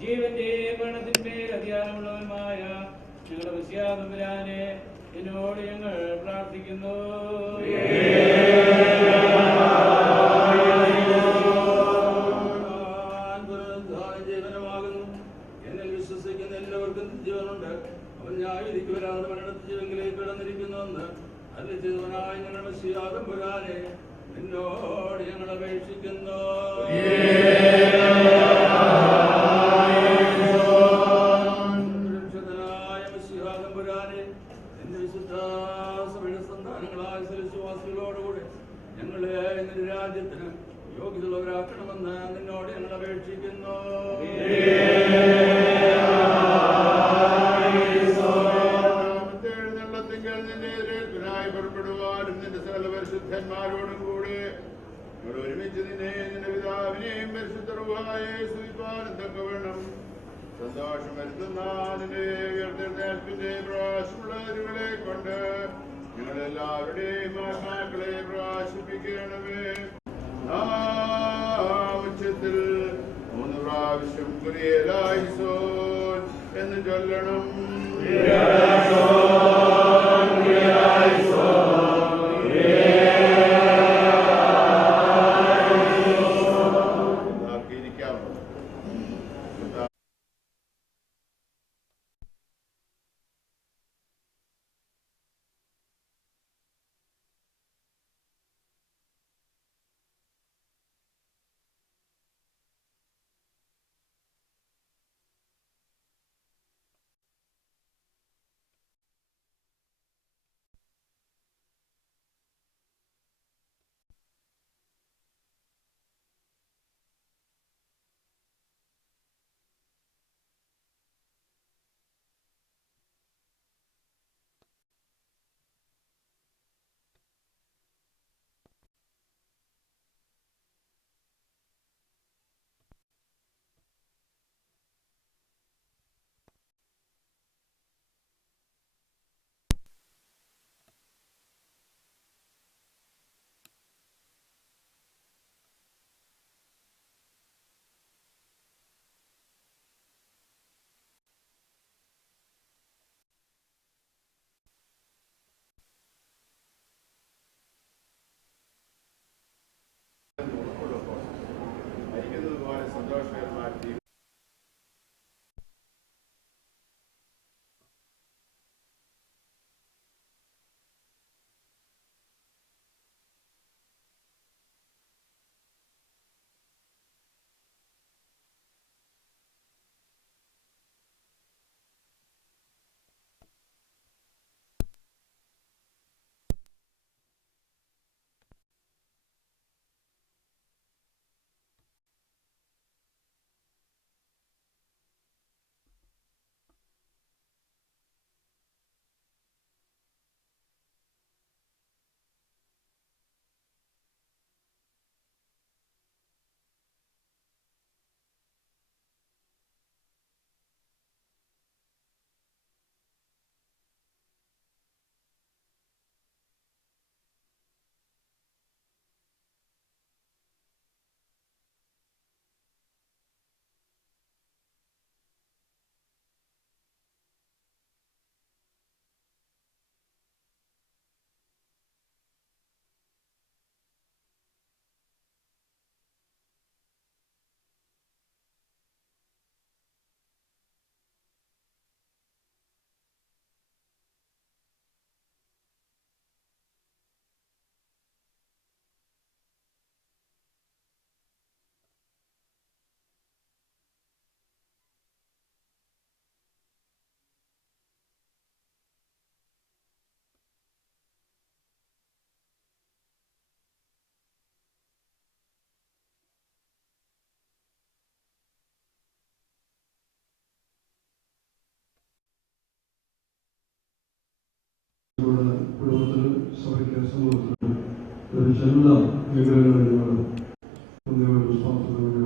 ജീവന്റെ മരണത്തിന്റെ ഞങ്ങൾ പ്രാർത്ഥിക്കുന്നു. ജീവനമാകുന്നു. എന്നിൽ വിശ്വസിക്കുന്ന എല്ലാവർക്കും ജീവനുണ്ട്. അവൻ ന്യായവിധിക്ക് വരാതെ മരണത്തിൽ ജീവങ്കിലേക്ക് കിടന്നിരിക്കുന്നുവെന്ന് അല്ല ചെയ്തവനായ ഞങ്ങളുടെ ശ്രീയാതമ്പുരാനെ നിന്നോട് ഞങ്ങൾ അപേക്ഷിക്കുന്നു. സുരക്ഷിതനായ ശ്രീയാതമ്പുരാനെ നിന്റെ വിശുദ്ധ സഭയുടെ സന്താനങ്ങളായ വിശ്വാസികളോടുകൂടി ഞങ്ങളെ നിന്റെ രാജ്യത്തിന് യോഗ്യതയുള്ളവരാക്കണമെന്ന് നിന്നോട് ഞങ്ങൾ അപേക്ഷിക്കുന്നു. പുറപ്പെടുവാനും നിന്റെ സകല പരിശുദ്ധന്മാരോടും കൂടെ ഒരുമിച്ച് നിന്റെ പിതാവിനെയും പരിശുദ്ധ റൂഹായെ സ്തുതിപ്പാനും തക്കവണ്ണം സന്തോഷം വരുത്തുന്ന നിന്റെ ഉയർത്തെഴുന്നേൽപ്പിന്റെ പ്രകാശമുള്ള അരുകളെ കൊണ്ട് ഞങ്ങളെല്ലാവരുടെയും ആത്മാക്കളെ പ്രകാശിപ്പിക്കണമേ. ഉച്ചത്തിൽ 3 പ്രാവശ്യം കുരിയലായിസോൻ എന്ന് ചൊല്ലണം. മരിക്കുന്നതുപോലെ സന്തോഷകരമാക്കി കുടുംബത്തിൽ സഭയ്ക്ക് സമൂഹത്തിൽ എല്ലാ മേഖലകളിലും റെസ്പോൺസിബിലിറ്റി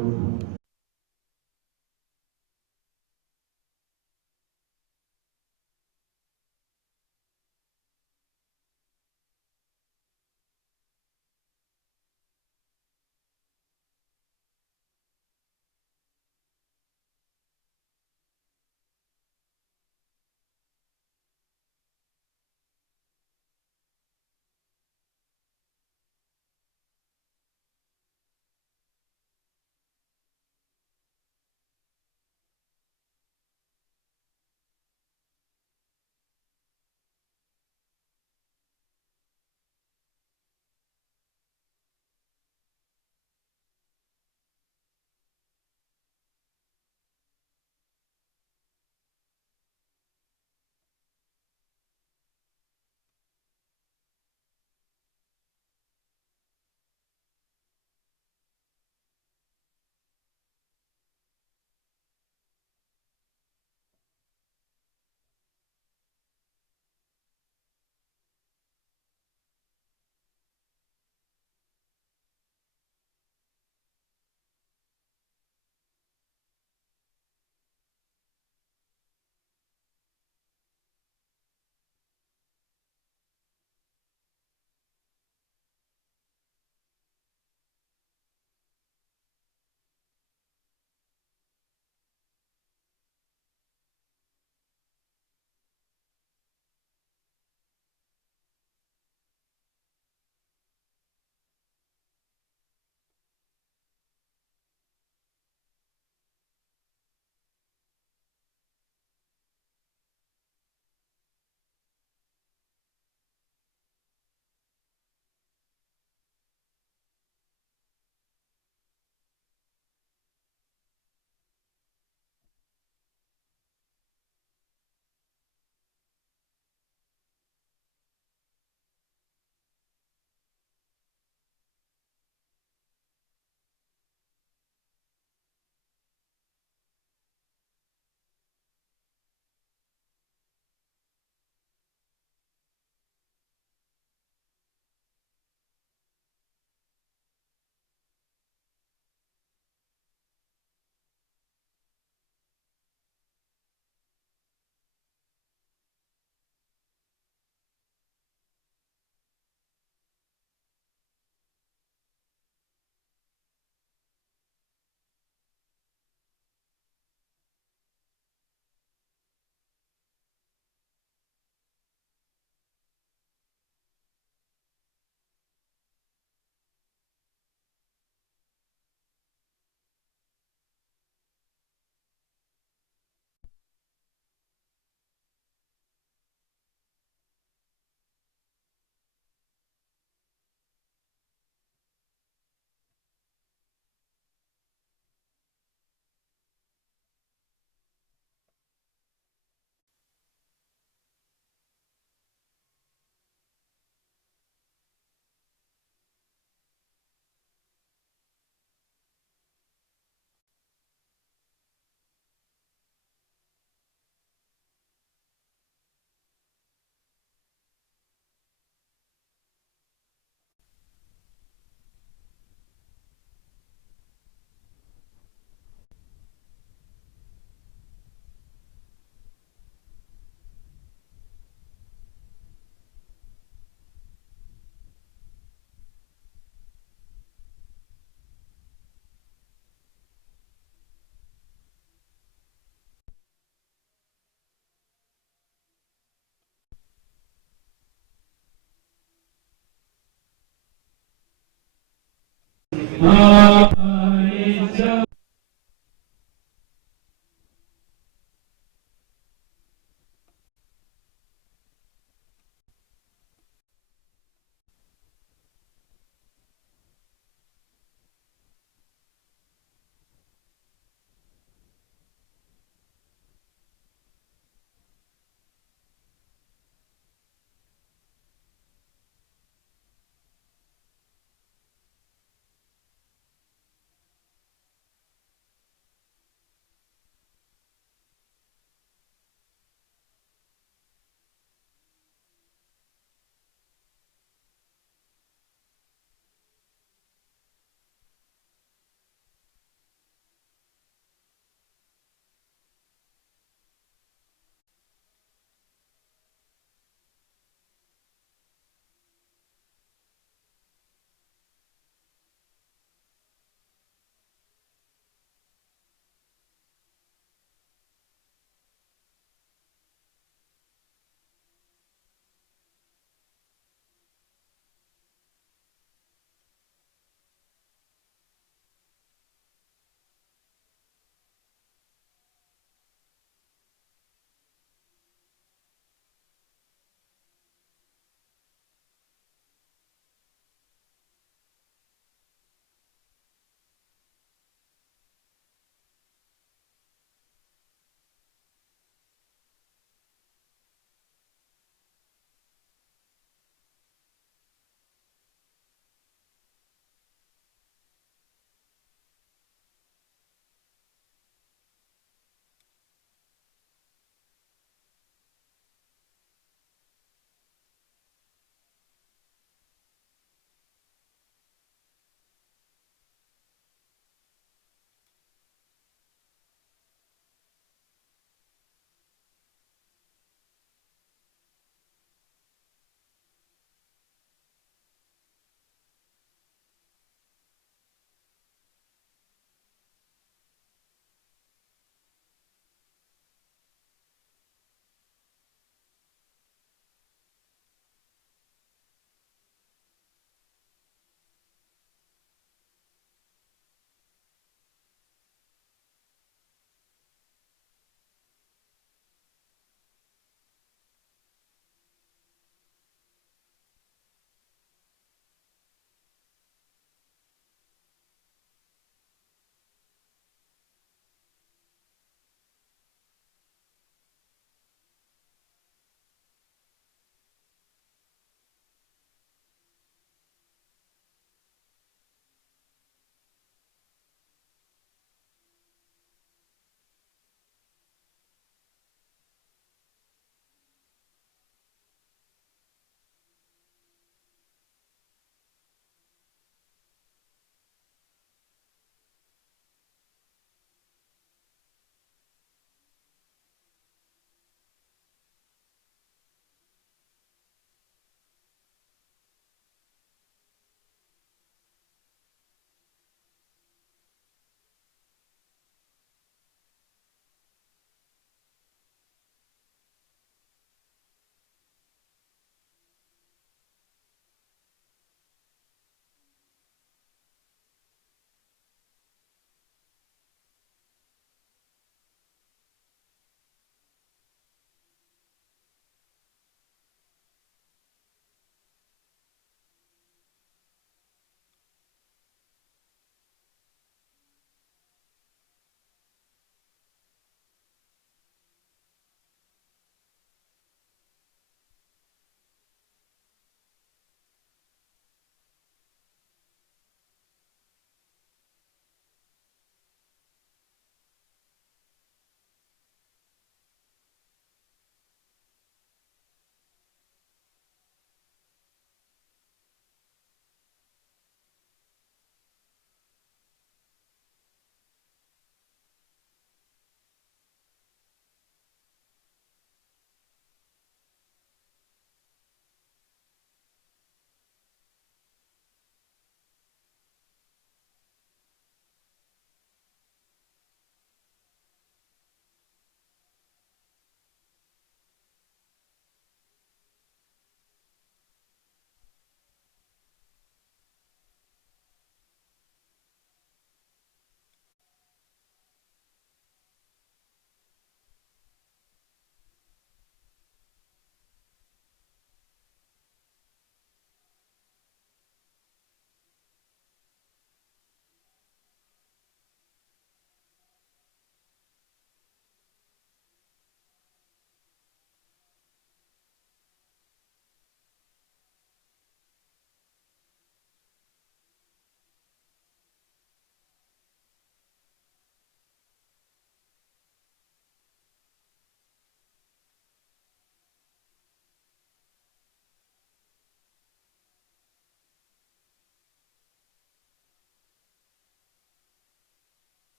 ആ